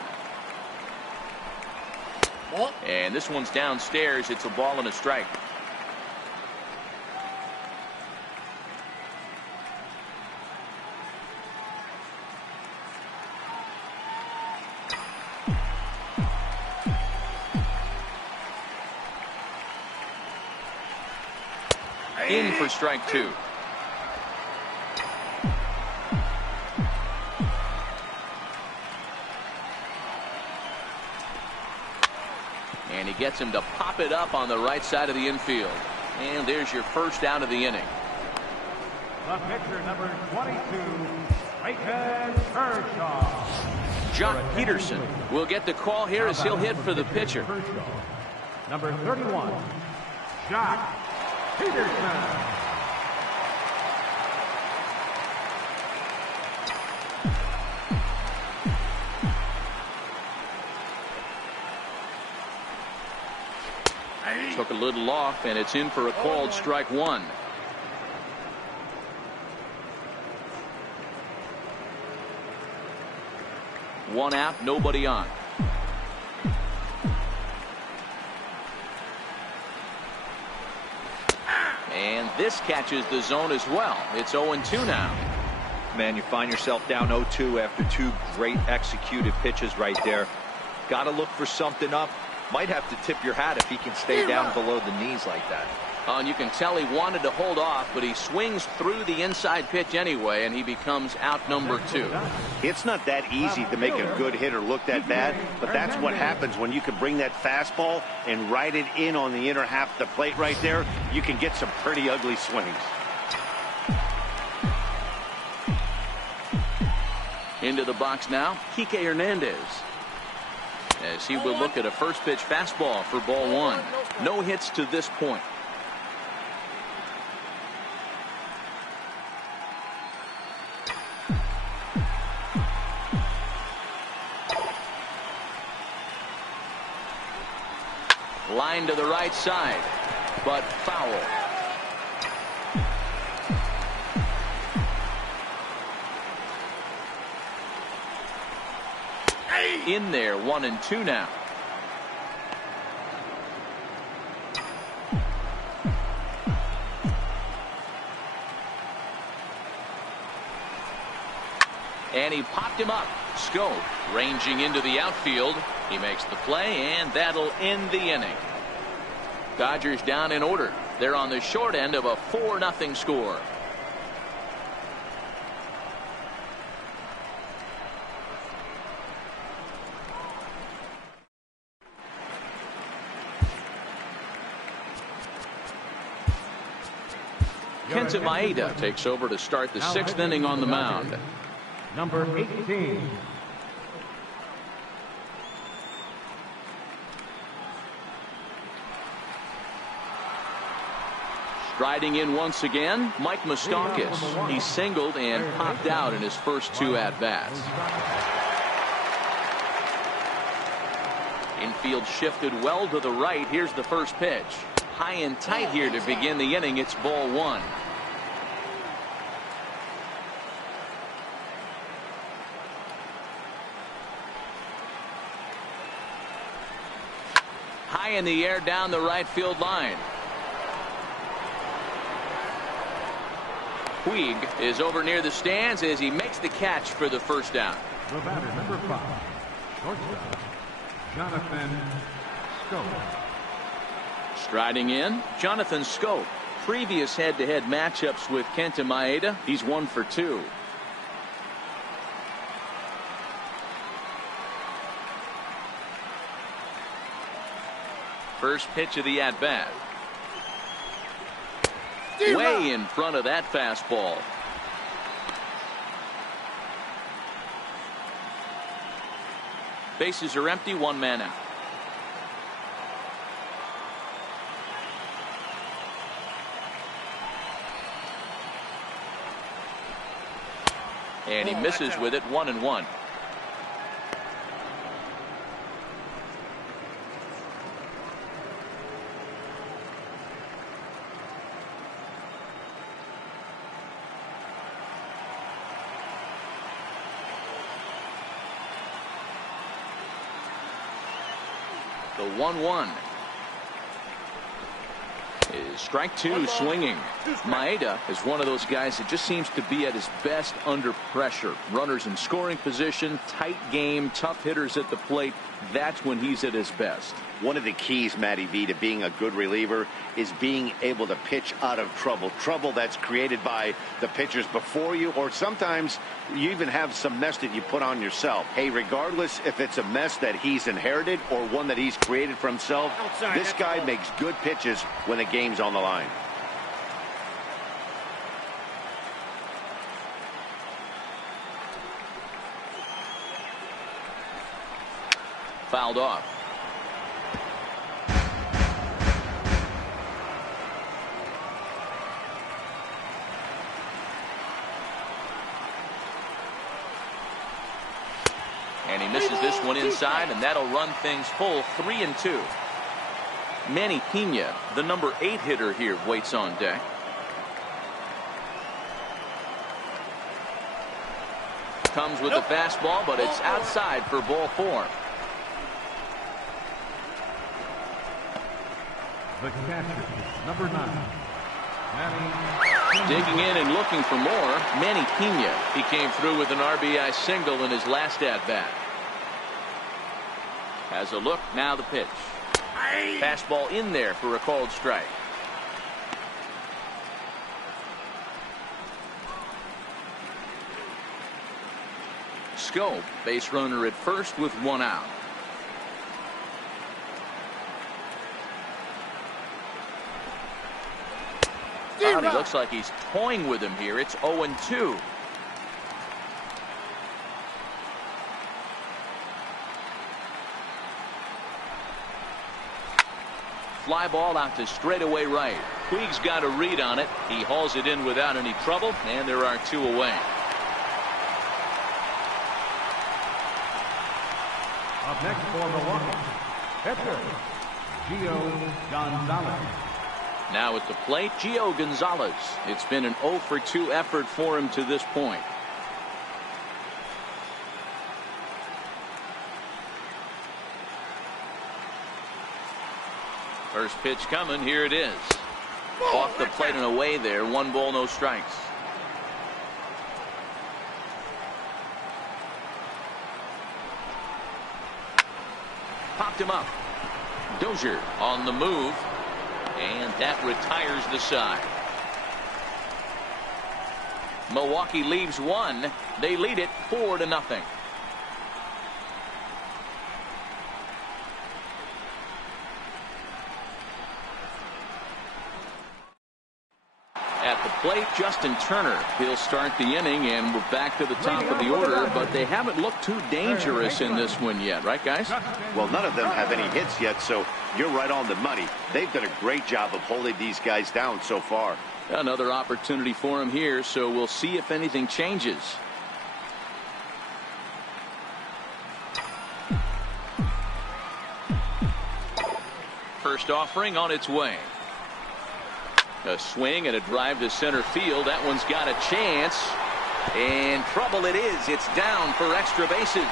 And this one's downstairs. It's a ball and a strike. In for strike 2. And he gets him to pop it up on the right side of the infield. And there's your first out of the inning. The pitcher, number 22, Clayton Kershaw. Jock Peterson will get the call here as he'll hit for the pitcher. Number 31, Jock Peterson. Took a little off, and it's in for a called strike 1. One out, nobody on. And this catches the zone as well. It's 0-2 now. Man, you find yourself down 0-2 after 2 great executed pitches right there. Got to look for something up. Might have to tip your hat if he can stay down below the knees like that. And you can tell he wanted to hold off, but he swings through the inside pitch anyway, and he becomes out number 2. It's not that easy to make a good hitter look that bad, but that's what happens when you can bring that fastball and ride it in on the inner half of the plate right there. You can get some pretty ugly swings. Into the box now, Kike Hernandez. As he will look at a first pitch fastball for ball 1. No hits to this point. Line to the right side, but foul. In there, 1-2 now. And he popped him up. Scope ranging into the outfield. He makes the play, and that'll end the inning. Dodgers down in order. They're on the short end of a 4-0 score. Kenta Maeda takes over to start the 6th inning on the mound. Number 18. Striding in once again, Mike Moustakas. He singled and popped out in his first 2 at-bats. Infield shifted well to the right. Here's the first pitch. High and tight here to begin the inning. It's ball 1. High in the air down the right field line. Puig is over near the stands as he makes the catch for the first down. The batter, number 5, shortstop, Jonathan Schoop. Striding in, Jonathan Schoop. Previous head-to-head matchups with Kenta Maeda, he's 1 for 2. First pitch of the at-bat. Way in front of that fastball. Bases are empty, 1 man out. And he misses with it, 1-1. The 1-1 is strike 2 swinging. Maeda is one of those guys that just seems to be at his best under pressure. Runners in scoring position, tight game, tough hitters at the plate. That's when he's at his best. One of the keys, Matty V, to being a good reliever is being able to pitch out of trouble. Trouble that's created by the pitchers before you, or sometimes you even have some mess that you put on yourself. Hey, regardless if it's a mess that he's inherited or one that he's created for himself, this guy makes good pitches when the game's on the line. Fouled off. And he misses this one inside, and that'll run things full, 3-2. Manny Pena, the number 8 hitter here, waits on deck. Comes with the fastball, but it's outside for ball 4. The catcher, number 9, Manny. Digging in and looking for more, Manny Pena. He came through with an RBI single in his last at-bat. Has a look, now the pitch. Fastball in there for a called strike. Schoop, base runner at first with 1 out. He looks like he's toying with him here. It's 0-2. Fly ball out to straightaway right. Puig's got a read on it. He hauls it in without any trouble, and there are 2 away. Up next for Milwaukee, pitcher Gio Gonzalez. Now at the plate, Gio Gonzalez. It's been an 0 for 2 effort for him to this point. First pitch coming. Here it is. Off the plate and away there. 1 ball, no strikes. Popped him up. Dozier on the move. And that retires the side. Milwaukee leaves 1. They lead it 4-0. At the plate, Justin Turner. He'll start the inning, and we're back to the top of the order, but they haven't looked too dangerous in this one yet, right, guys? Well, none of them have any hits yet, so you're right on the money. They've done a great job of holding these guys down so far. Another opportunity for him here, so we'll see if anything changes. First offering on its way. A swing and a drive to center field. That one's got a chance. And trouble it is. It's down for extra bases.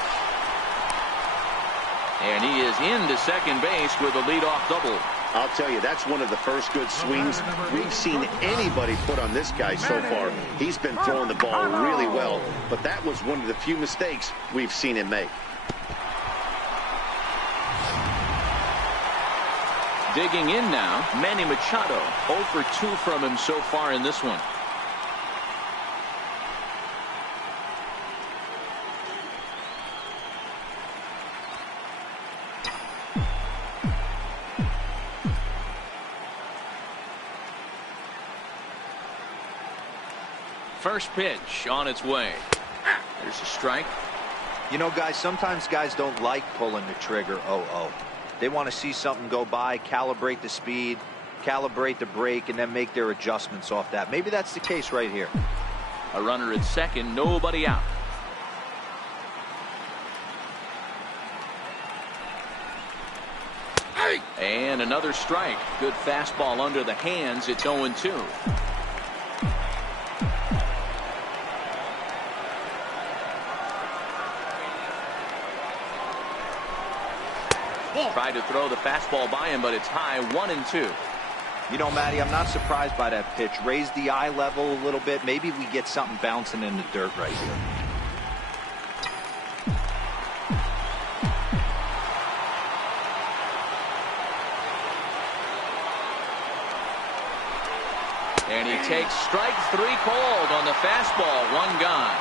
And he is into second base with a leadoff double. I'll tell you, that's one of the first good swings we've seen anybody put on this guy so far. He's been throwing the ball really well, but that was one of the few mistakes we've seen him make. Digging in now, Manny Machado. 0 for 2 from him so far in this one. First pitch on its way. There's a strike. You know, guys, sometimes guys don't like pulling the trigger 0-0. They want to see something go by, calibrate the speed, calibrate the brake, and then make their adjustments off that. Maybe that's the case right here. A runner at second, nobody out. And another strike. Good fastball under the hands. It's 0-2. Tried to throw the fastball by him, but it's high. 1-2. You know, Matty, I'm not surprised by that pitch. Raise the eye level a little bit. Maybe we get something bouncing in the dirt right here. And he takes strike 3 called on the fastball. 1 gone.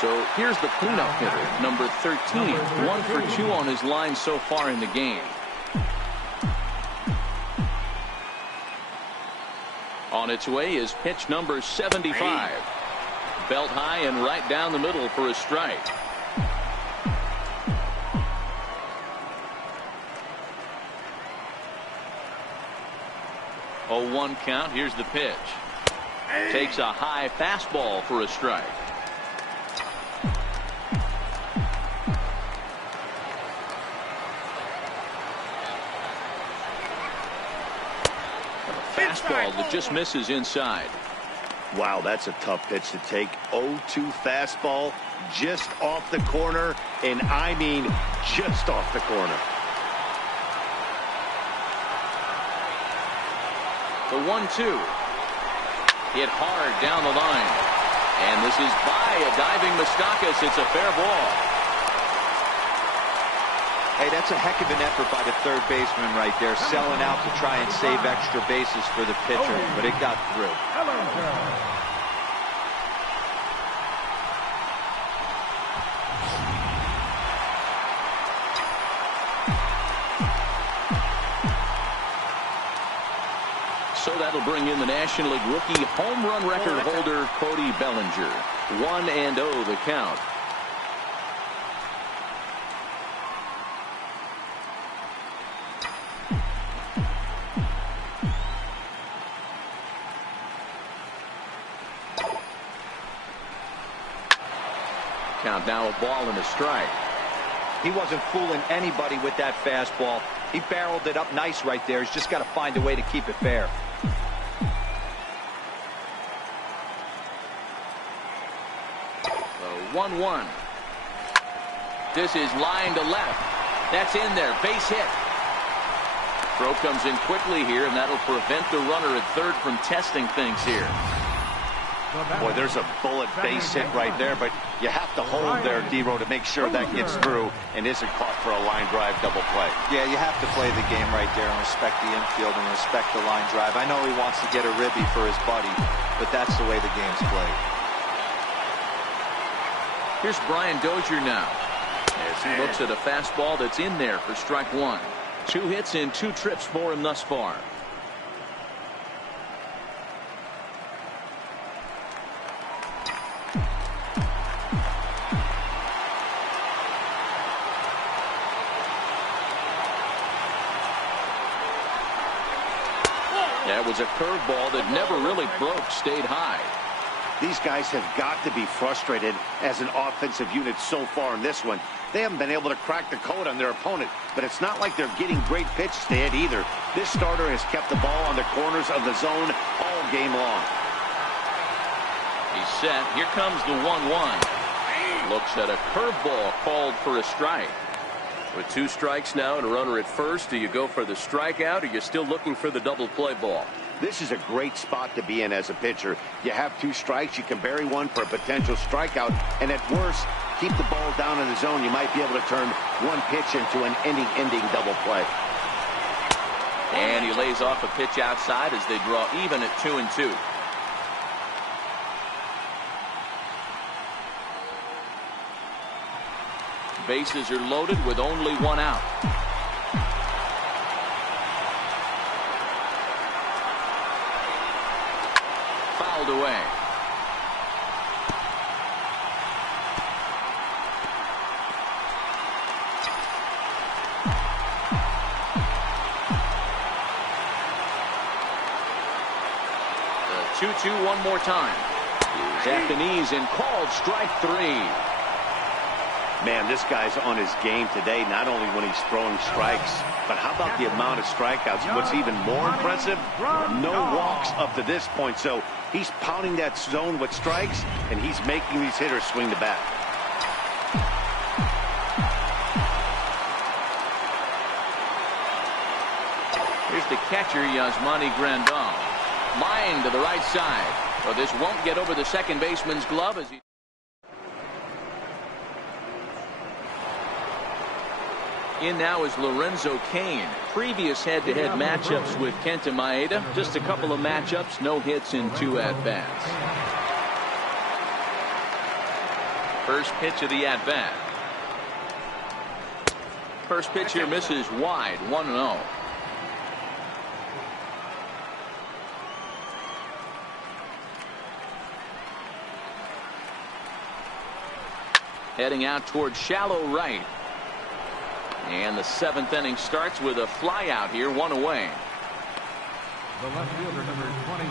So here's the cleanup hitter, number 13. 1 for 2 on his line so far in the game. On its way is pitch number 75. Belt high and right down the middle for a strike. Oh, 1 count. Here's the pitch. Takes a high fastball for a strike. Fastball that just misses inside. Wow, that's a tough pitch to take. 0-2 fastball just off the corner, and I mean just off the corner. The 1-2 hit hard down the line, and this is by a diving Moustakas. It's a fair ball. Hey, that's a heck of an effort by the third baseman right there, selling out to try and save extra bases for the pitcher, but it got through. So that'll bring in the National League rookie home run record holder Cody Bellinger. 1-0 the count. Count now, a ball and a strike. He wasn't fooling anybody with that fastball. He barreled it up nice right there. He's just got to find a way to keep it fair. The 1-1. This is line to left. That's in there. Base hit. Throw comes in quickly here, and that'll prevent the runner at third from testing things here. Boy, there's a bullet base hit right there, but you have to hold there, D-Row, to make sure that gets through and isn't caught for a line drive double play. Yeah, you have to play the game right there and respect the infield and respect the line drive. I know he wants to get a ribby for his buddy, but that's the way the game's played. Here's Brian Dozier now, as he looks at a fastball that's in there for strike 1. 2 hits and 2 trips for him thus far. That was a curveball that never really broke, stayed high. These guys have got to be frustrated as an offensive unit so far in this one. They haven't been able to crack the code on their opponent, but it's not like they're getting great pitches to hit either. This starter has kept the ball on the corners of the zone all game long. He's set. Here comes the 1-1. Looks at a curveball called for a strike. With 2 strikes now and a runner at first, do you go for the strikeout, or are you still looking for the double play ball? This is a great spot to be in as a pitcher. You have 2 strikes, you can bury one for a potential strikeout, and at worst, keep the ball down in the zone, you might be able to turn one pitch into an inning-ending double play. And he lays off a pitch outside as they draw even at 2-2. Bases are loaded with only one out. Fouled away. The 2-2 one more time. Here's at the knees and called strike 3. Man, this guy's on his game today, not only when he's throwing strikes, but how about the amount of strikeouts? What's even more impressive, no walks up to this point. So he's pounding that zone with strikes, and he's making these hitters swing the bat. Here's the catcher, Yasmani Grandal. Line to the right side. Well, this won't get over the second baseman's glove as he... In now is Lorenzo Cain. Previous head-to-head matchups with Kenta Maeda. Just a couple of matchups, no hits in 2 at-bats. First pitch of the at-bat. First pitch here misses wide, 1-0. Heading out towards shallow right. And the 7th inning starts with a fly out here, 1 away. The left fielder, number 22,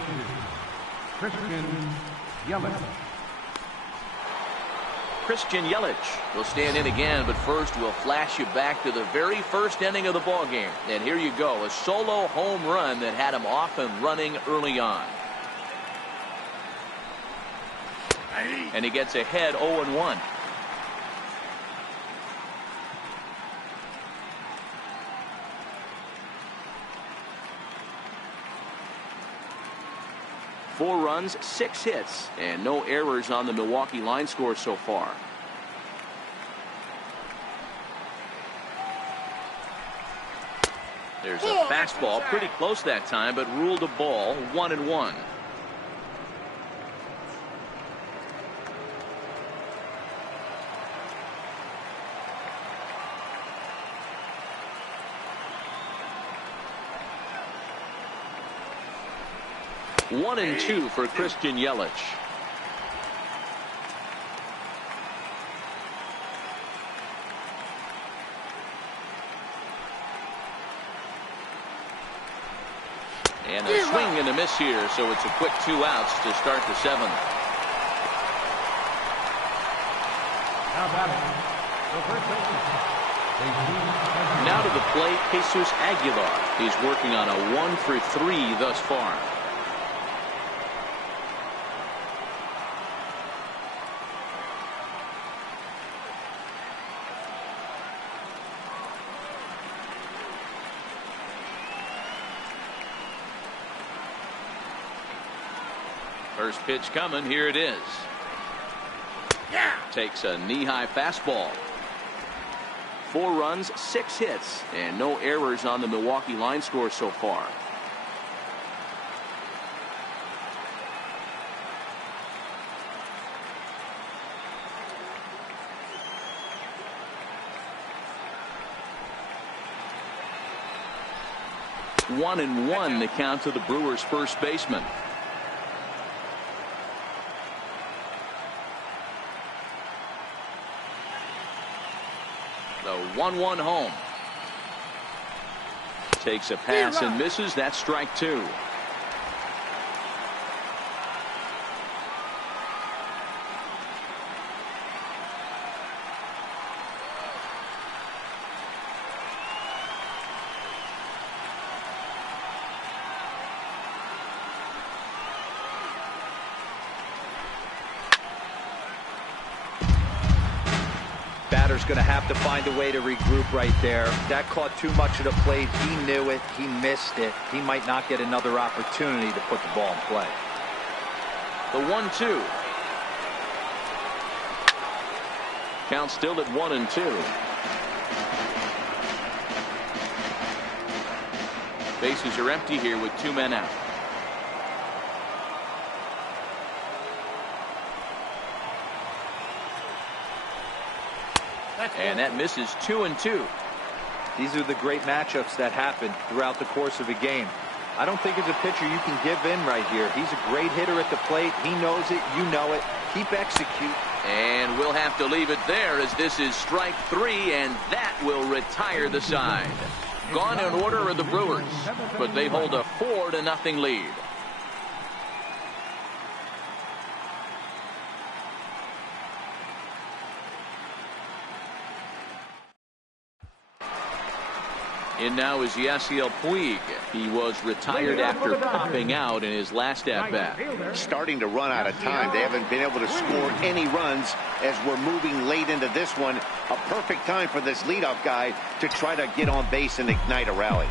Christian Yelich. Christian Yelich will stand in again, but first we'll flash you back to the very first inning of the ball game. And here you go, a solo home run that had him off and running early on. And he gets ahead 0-1. Four runs, 6 hits, and no errors on the Milwaukee line score so far. There's a fastball, pretty close that time, but ruled a ball, 1-1. One and 2 for Christian Yelich. And a swing and a miss here, so it's a quick 2 outs to start the 7th. Now batting, the first baseman. Now to the plate, Jesus Aguilar. He's working on a 1 for 3 thus far. First pitch coming. Here it is. Takes a knee-high fastball. 4 runs, 6 hits, and no errors on the Milwaukee line score so far. One and 1 the count to the Brewers' first baseman. The 1-1 home. Takes a pass and misses. That's strike 2. Batter's going to have to find a way to regroup right there. That caught too much of the plate. He knew it. He missed it. He might not get another opportunity to put the ball in play. The 1-2. Count still at 1-2. Bases are empty here with 2 men out. And that misses 2-2. These are the great matchups that happen throughout the course of a game. I don't think as a pitcher you can give in right here. He's a great hitter at the plate. He knows it. You know it. Keep executing. And we'll have to leave it there as this is strike 3, and that will retire the side. Gone in order are the Brewers, but they hold a 4-0 lead. In now is Yasiel Puig. He was retired after popping out in his last at-bat. Starting to run out of time. They haven't been able to score any runs as we're moving late into this one. A perfect time for this leadoff guy to try to get on base and ignite a rally.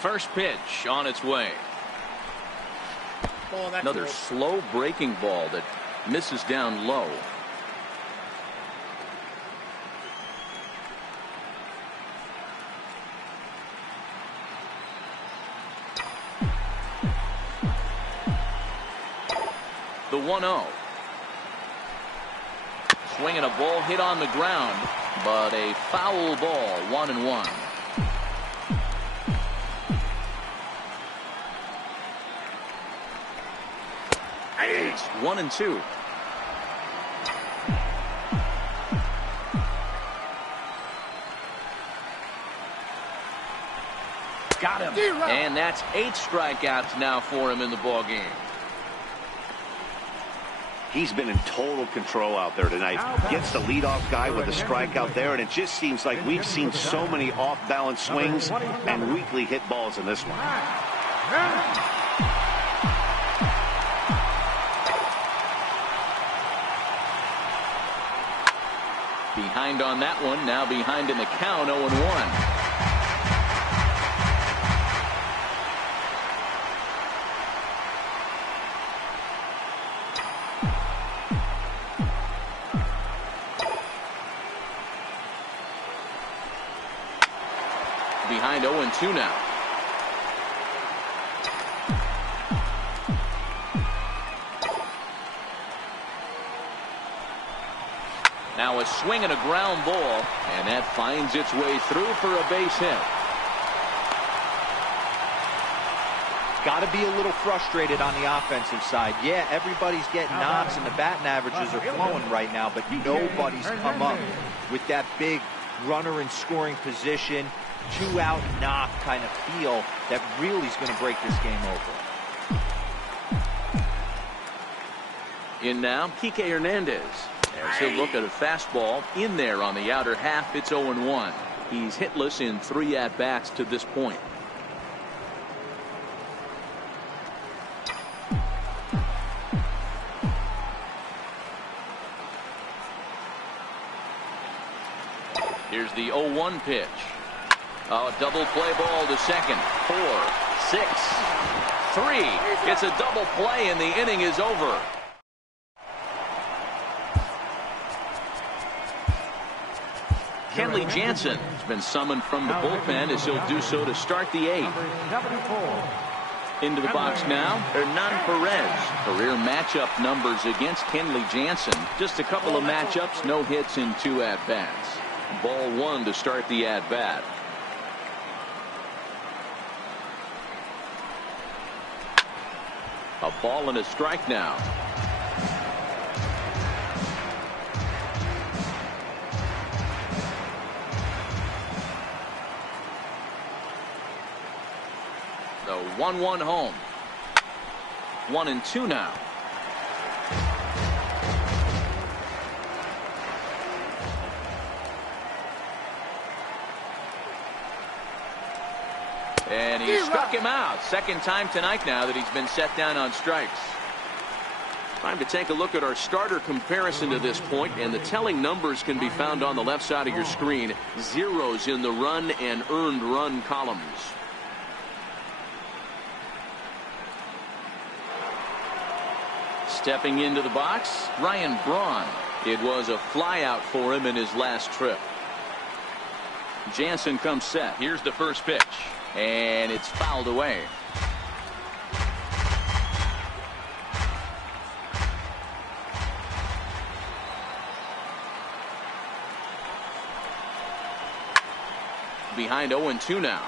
First pitch on its way. Another slow breaking ball that misses down low. The 1-0. Swinging a ball hit on the ground, but a foul ball, 1-1. It's 1-2. Got him. And that's 8 strikeouts now for him in the ball game. He's been in total control out there tonight. Gets the leadoff guy with a strikeout there, and it just seems like we've seen so many off-balance swings and weakly hit balls in this one. Behind on that one, now behind in the count, 0-1. Behind 0-2 now. Now a swing and a ground ball, and that finds its way through for a base hit. Got to be a little frustrated on the offensive side. Yeah, everybody's getting knocks and the batting averages are flowing right now, but nobody's come up with that big runner in scoring position, 2-out knock kind of feel that really is going to break this game over. In now, Kike Hernandez. As he'll look at a fastball in there on the outer half. It's 0-1. He's hitless in 3 at-bats to this point. Here's the 0-1 pitch. Oh, double play ball to second. 4, 6, 3. It's a double play and the inning is over. Kenley Jansen has been summoned from the bullpen as he'll do so to start the 8th. Into the box now, Hernan Perez. Career matchup numbers against Kenley Jansen. Just a couple of matchups, no hits in 2 at-bats. Ball 1 to start the at-bat. A ball and a strike now. The 1-1 home. 1-2 now. And he struck him out. Second time tonight now that he's been set down on strikes. Time to take a look at our starter comparison to this point, and the telling numbers can be found on the left side of your screen. Zeros in the run and earned run columns. Stepping into the box, Ryan Braun. It was a flyout for him in his last trip. Jansen comes set. Here's the first pitch, and it's fouled away. Behind 0-2 now.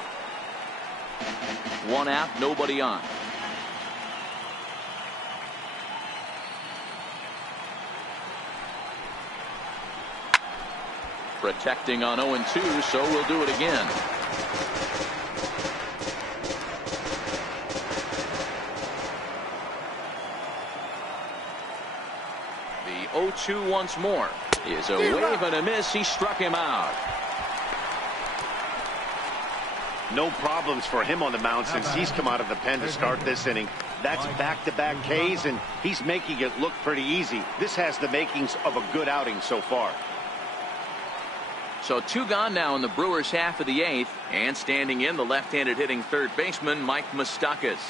One out, nobody on. Protecting on 0-2, so we'll do it again. The 0-2 once more is a wave and a miss. He struck him out. No problems for him on the mound since he's come out of the pen to start this inning. That's back-to-back Ks, and he's making it look pretty easy. This has the makings of a good outing so far. So 2 gone now in the Brewers half of the 8th, and standing in the left-handed hitting third baseman Mike Moustakas.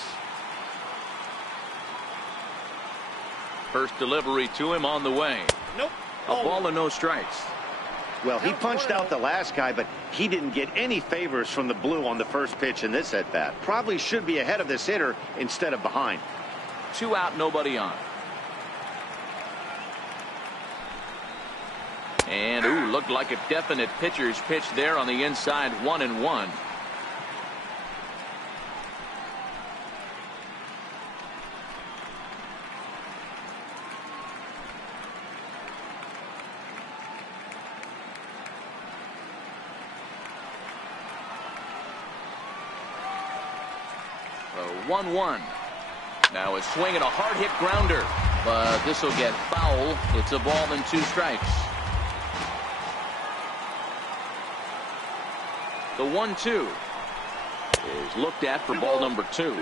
First delivery to him on the way. Nope. A ball and no strikes. Well, he punched out the last guy, but he didn't get any favors from the blue on the first pitch in this at-bat. Probably should be ahead of this hitter instead of behind. 2 out, nobody on. And, looked like a definite pitcher's pitch there on the inside, 1-1. A 1-1. Now a swing and a hard hit grounder, but this will get foul. It's a ball and 2 strikes. The 1-2 is looked at for ball number 2.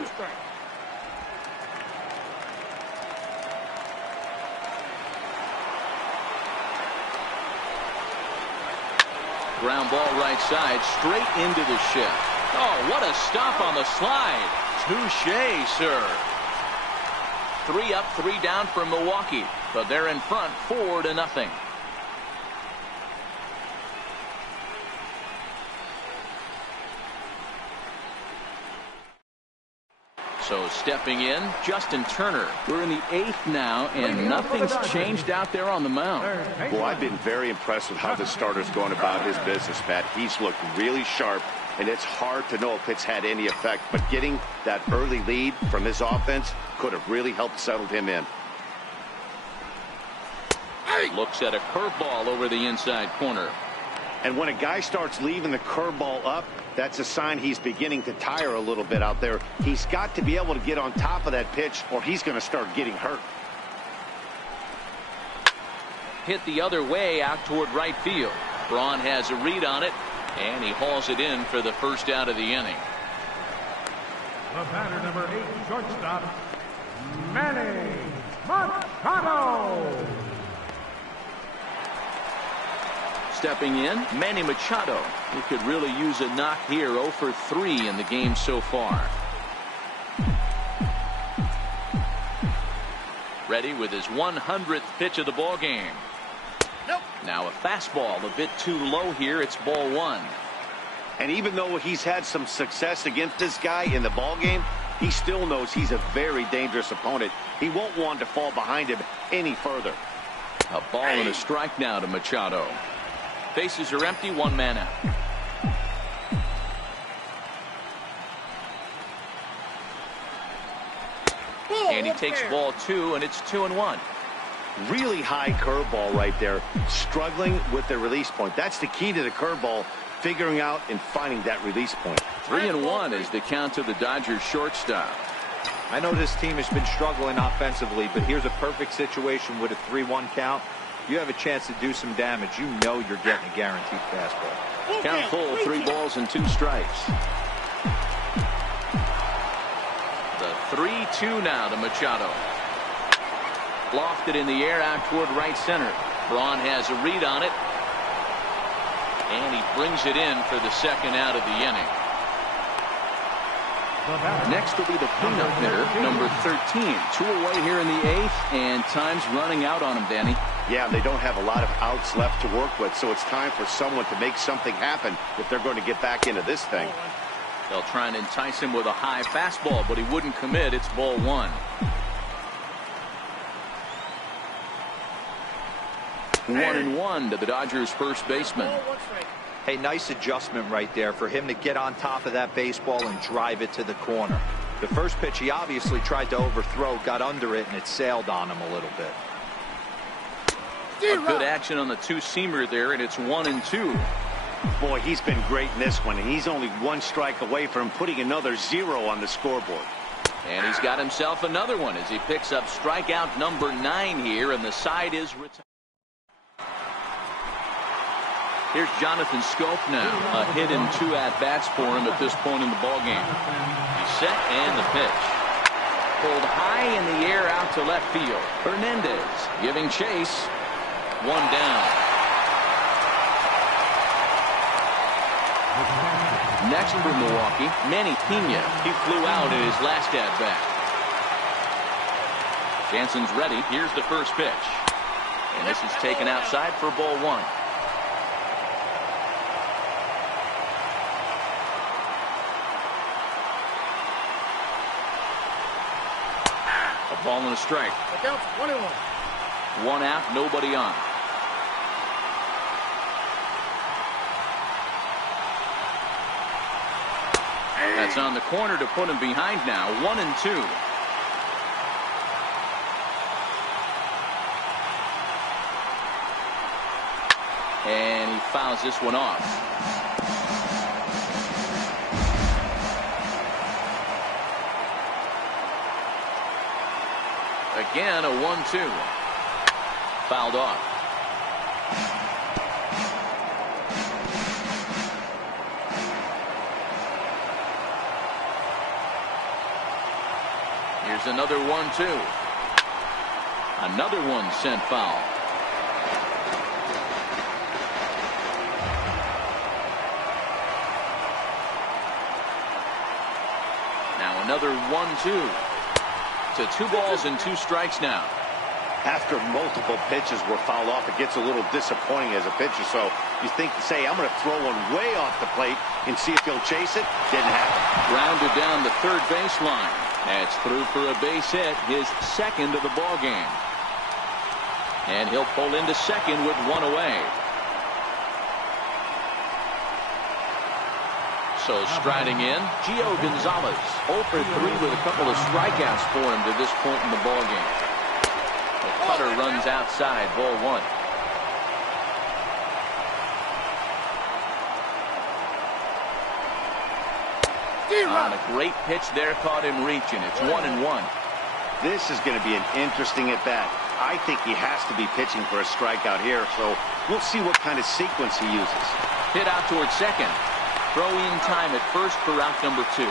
Ground ball right side, straight into the shift. Oh, what a stop on the slide. Touché, sir. 3 up, 3 down for Milwaukee, but they're in front 4-0. So stepping in, Justin Turner. We're in the 8th now, and nothing's changed out there on the mound. Well, I've been very impressed with how the starter's going about his business, Matt. He's looked really sharp, and it's hard to know if it's had any effect. But getting that early lead from his offense could have really helped settle him in. Looks at a curveball over the inside corner. And when a guy starts leaving the curveball up, that's a sign he's beginning to tire a little bit out there. He's got to be able to get on top of that pitch, or he's going to start getting hurt. Hit the other way out toward right field. Braun has a read on it, and he hauls it in for the first out of the inning. The batter, number 8, shortstop, Manny Machado. Stepping in, Manny Machado. He could really use a knock here. 0 for 3 in the game so far. Ready with his 100th pitch of the ball game. Nope. Now a fastball a bit too low here. It's ball 1. And even though he's had some success against this guy in the ball game, he still knows he's a very dangerous opponent. He won't want to fall behind him any further. A ball and a strike now to Machado. Bases are empty, 1 man out. And he takes ball 2, and it's 2-1. Really high curveball right there. Struggling with the release point. That's the key to the curveball, figuring out and finding that release point. 3-1 is the count to the Dodgers shortstop. I know this team has been struggling offensively, but here's a perfect situation with a 3-1 count. You have a chance to do some damage. You know you're getting a guaranteed fastball. Count full, 3 balls and 2 strikes. The 3-2 now to Machado. Lofted in the air out toward right center. Braun has a read on it. And he brings it in for the second out of the inning. Next will be the cleanup hitter, number 13. 2 away here in the 8th, and time's running out on him, Danny. Yeah, they don't have a lot of outs left to work with, so it's time for someone to make something happen if they're going to get back into this thing. They'll try and entice him with a high fastball, but he wouldn't commit. It's ball one. 1-1 to the Dodgers first baseman. Hey, nice adjustment right there for him to get on top of that baseball and drive it to the corner. The first pitch he obviously tried to overthrow, got under it, and it sailed on him a little bit. A good action on the two-seamer there, and it's 1-2. Boy, he's been great in this one, and he's only one strike away from putting another 0 on the scoreboard. And he's got himself another one as he picks up strikeout number 9 here, and the side is retired. Here's Jonathan Scope now. A hit and 2 at-bats for him at this point in the ballgame. He's set, and the pitch. Pulled high in the air out to left field. Hernandez giving chase. 1 down. Next for Milwaukee, Manny Pena. He flew out in his last at-bat. Jansen's ready. Here's the first pitch. And this is taken outside for ball 1. A ball and a strike. The count's 1-1. 1 out, nobody on. That's on the corner to put him behind now. 1-2. And he fouls this one off. Again, a 1-2. Fouled off. Here's another 1-2. Another one sent foul. Now another 1-2. To 2 balls and 2 strikes now. After multiple pitches were fouled off, it gets a little disappointing as a pitcher. So you think to say, I'm going to throw one way off the plate and see if he'll chase it. Didn't happen. Grounded down the third baseline. That's through for a base hit, his second of the ball game. And he'll pull into second with 1 away. So striding in, Gio Gonzalez. 0 for 3 with a couple of strikeouts for him to this point in the ball game. The cutter runs outside, ball 1. On a great pitch there, caught him reaching. It's 1-1. This is going to be an interesting at-bat. I think he has to be pitching for a strikeout here, so we'll see what kind of sequence he uses. Hit out towards second. Throw in time at first for route number 2.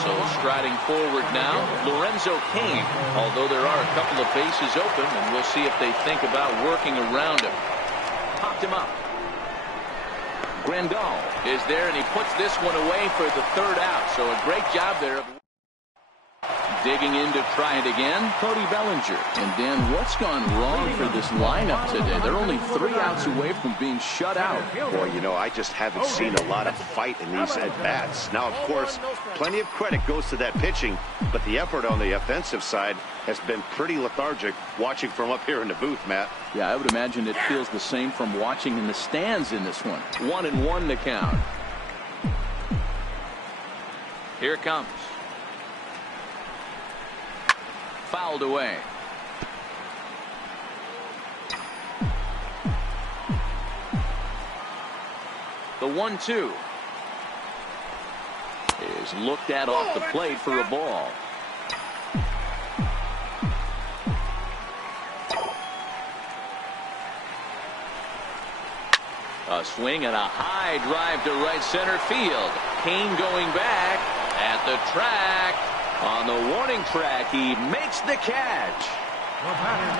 So striding forward now, Lorenzo Cain. Although there are a couple of bases open, and we'll see if they think about working around him. Popped him up. Grandal is there, and he puts this one away for the 3rd out. So a great job there. Digging in to try it again, Cody Bellinger. And Dan, what's gone wrong for this lineup today? They're only 3 outs away from being shut out. Boy, you know, I just haven't seen a lot of fight in these at-bats. Now, of course, plenty of credit goes to that pitching, but the effort on the offensive side has been pretty lethargic watching from up here in the booth, Matt. Yeah, I would imagine it feels the same from watching in the stands in this one. 1-1 to count. Here it comes. Fouled away. The 1-2 is looked at off the plate for a ball. A swing and a high drive to right center field. Cain going back at the track. On the warning track, he makes the catch.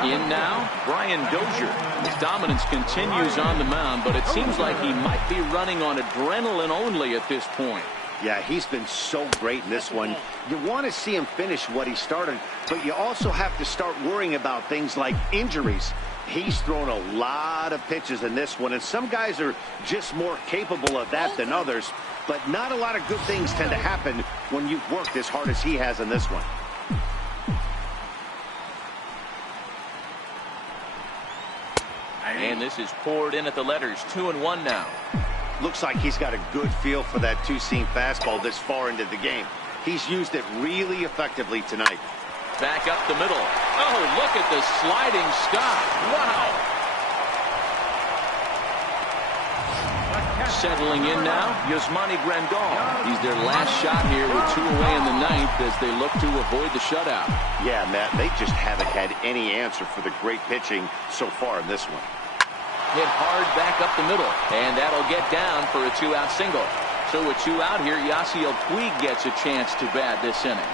In now, Brian Dozier. His dominance continues on the mound, but it seems like he might be running on adrenaline only at this point. Yeah, he's been so great in this one. You want to see him finish what he started, but you also have to start worrying about things like injuries. He's thrown a lot of pitches in this one, and some guys are just more capable of that than others, but not a lot of good things tend to happen when you've worked as hard as he has in this one. And this is poured in at the letters. 2-1 now. Looks like he's got a good feel for that two-seam fastball this far into the game. He's used it really effectively tonight. Back up the middle. Oh, look at the sliding stop. Wow. Settling in now, Yasmani Grandal. He's their last shot here with 2 away in the ninth as they look to avoid the shutout. Yeah, Matt, they just haven't had any answer for the great pitching so far in this one. Hit hard back up the middle, and that'll get down for a 2-out single. So with 2 out here, Yasiel Puig gets a chance to bat this inning.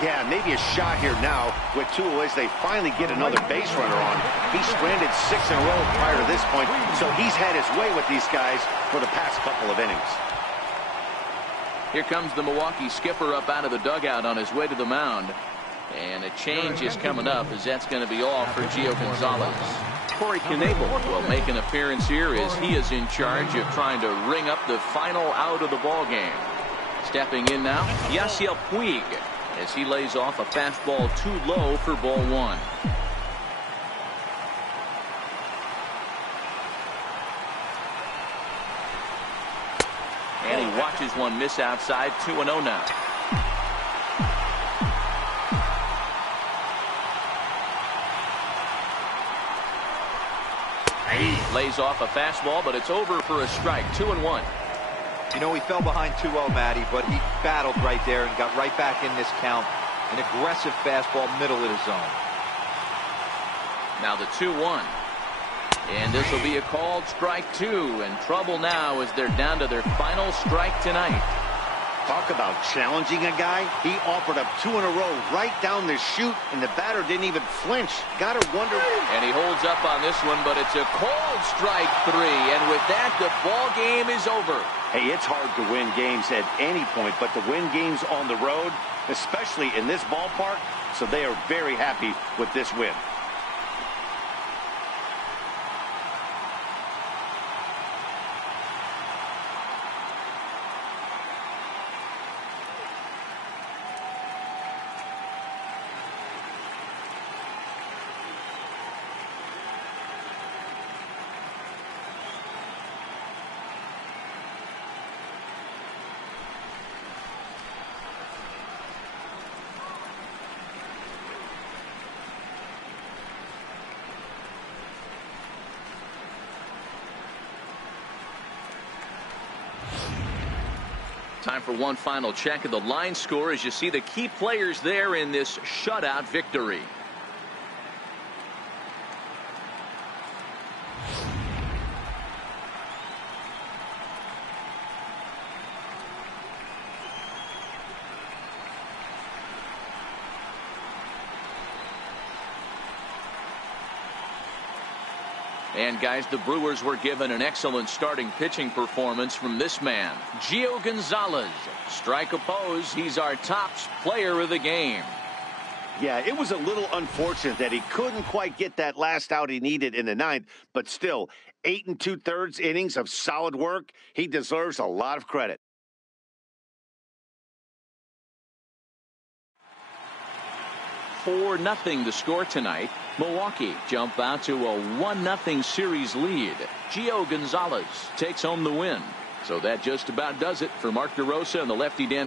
Yeah, maybe a shot here now with 2 away as they finally get another base runner on. He's stranded 6 in a row prior to this point, so he's had his way with these guys for the past couple of innings. Here comes the Milwaukee skipper up out of the dugout on his way to the mound. And a change is coming up as that's going to be all for Gio Gonzalez. Corey Knebel will make an appearance here as he is in charge of trying to ring up the final out of the ball game. Stepping in now, Yasiel Puig, as he lays off a fastball too low for ball 1. And he watches one miss outside. 2-0 now. Lays off a fastball, but it's over for a strike. 2-1. You know, he fell behind 2-0, Matty, but he battled right there and got right back in this count. An aggressive fastball, middle of the zone. Now the 2-1. And this will be a called strike 2. And trouble now as they're down to their final strike tonight. Talk about challenging a guy. He offered up 2 in a row right down the chute, and the batter didn't even flinch. Gotta wonder. And he holds up on this one, but it's a called strike 3. And with that, the ball game is over. Hey, it's hard to win games at any point, but to win games on the road, especially in this ballpark, so they are very happy with this win. Time for one final check of the line score as you see the key players there in this shutout victory. And guys, the Brewers were given an excellent starting pitching performance from this man, Gio Gonzalez. Strike oppose, he's our top player of the game. Yeah, it was a little unfortunate that he couldn't quite get that last out he needed in the ninth, but still, 8 2/3 innings of solid work. He deserves a lot of credit. (4-0) the score tonight. Milwaukee jump out to a 1-0 series lead. Gio Gonzalez takes home the win. So that just about does it for Mark DeRosa and the lefty Dan.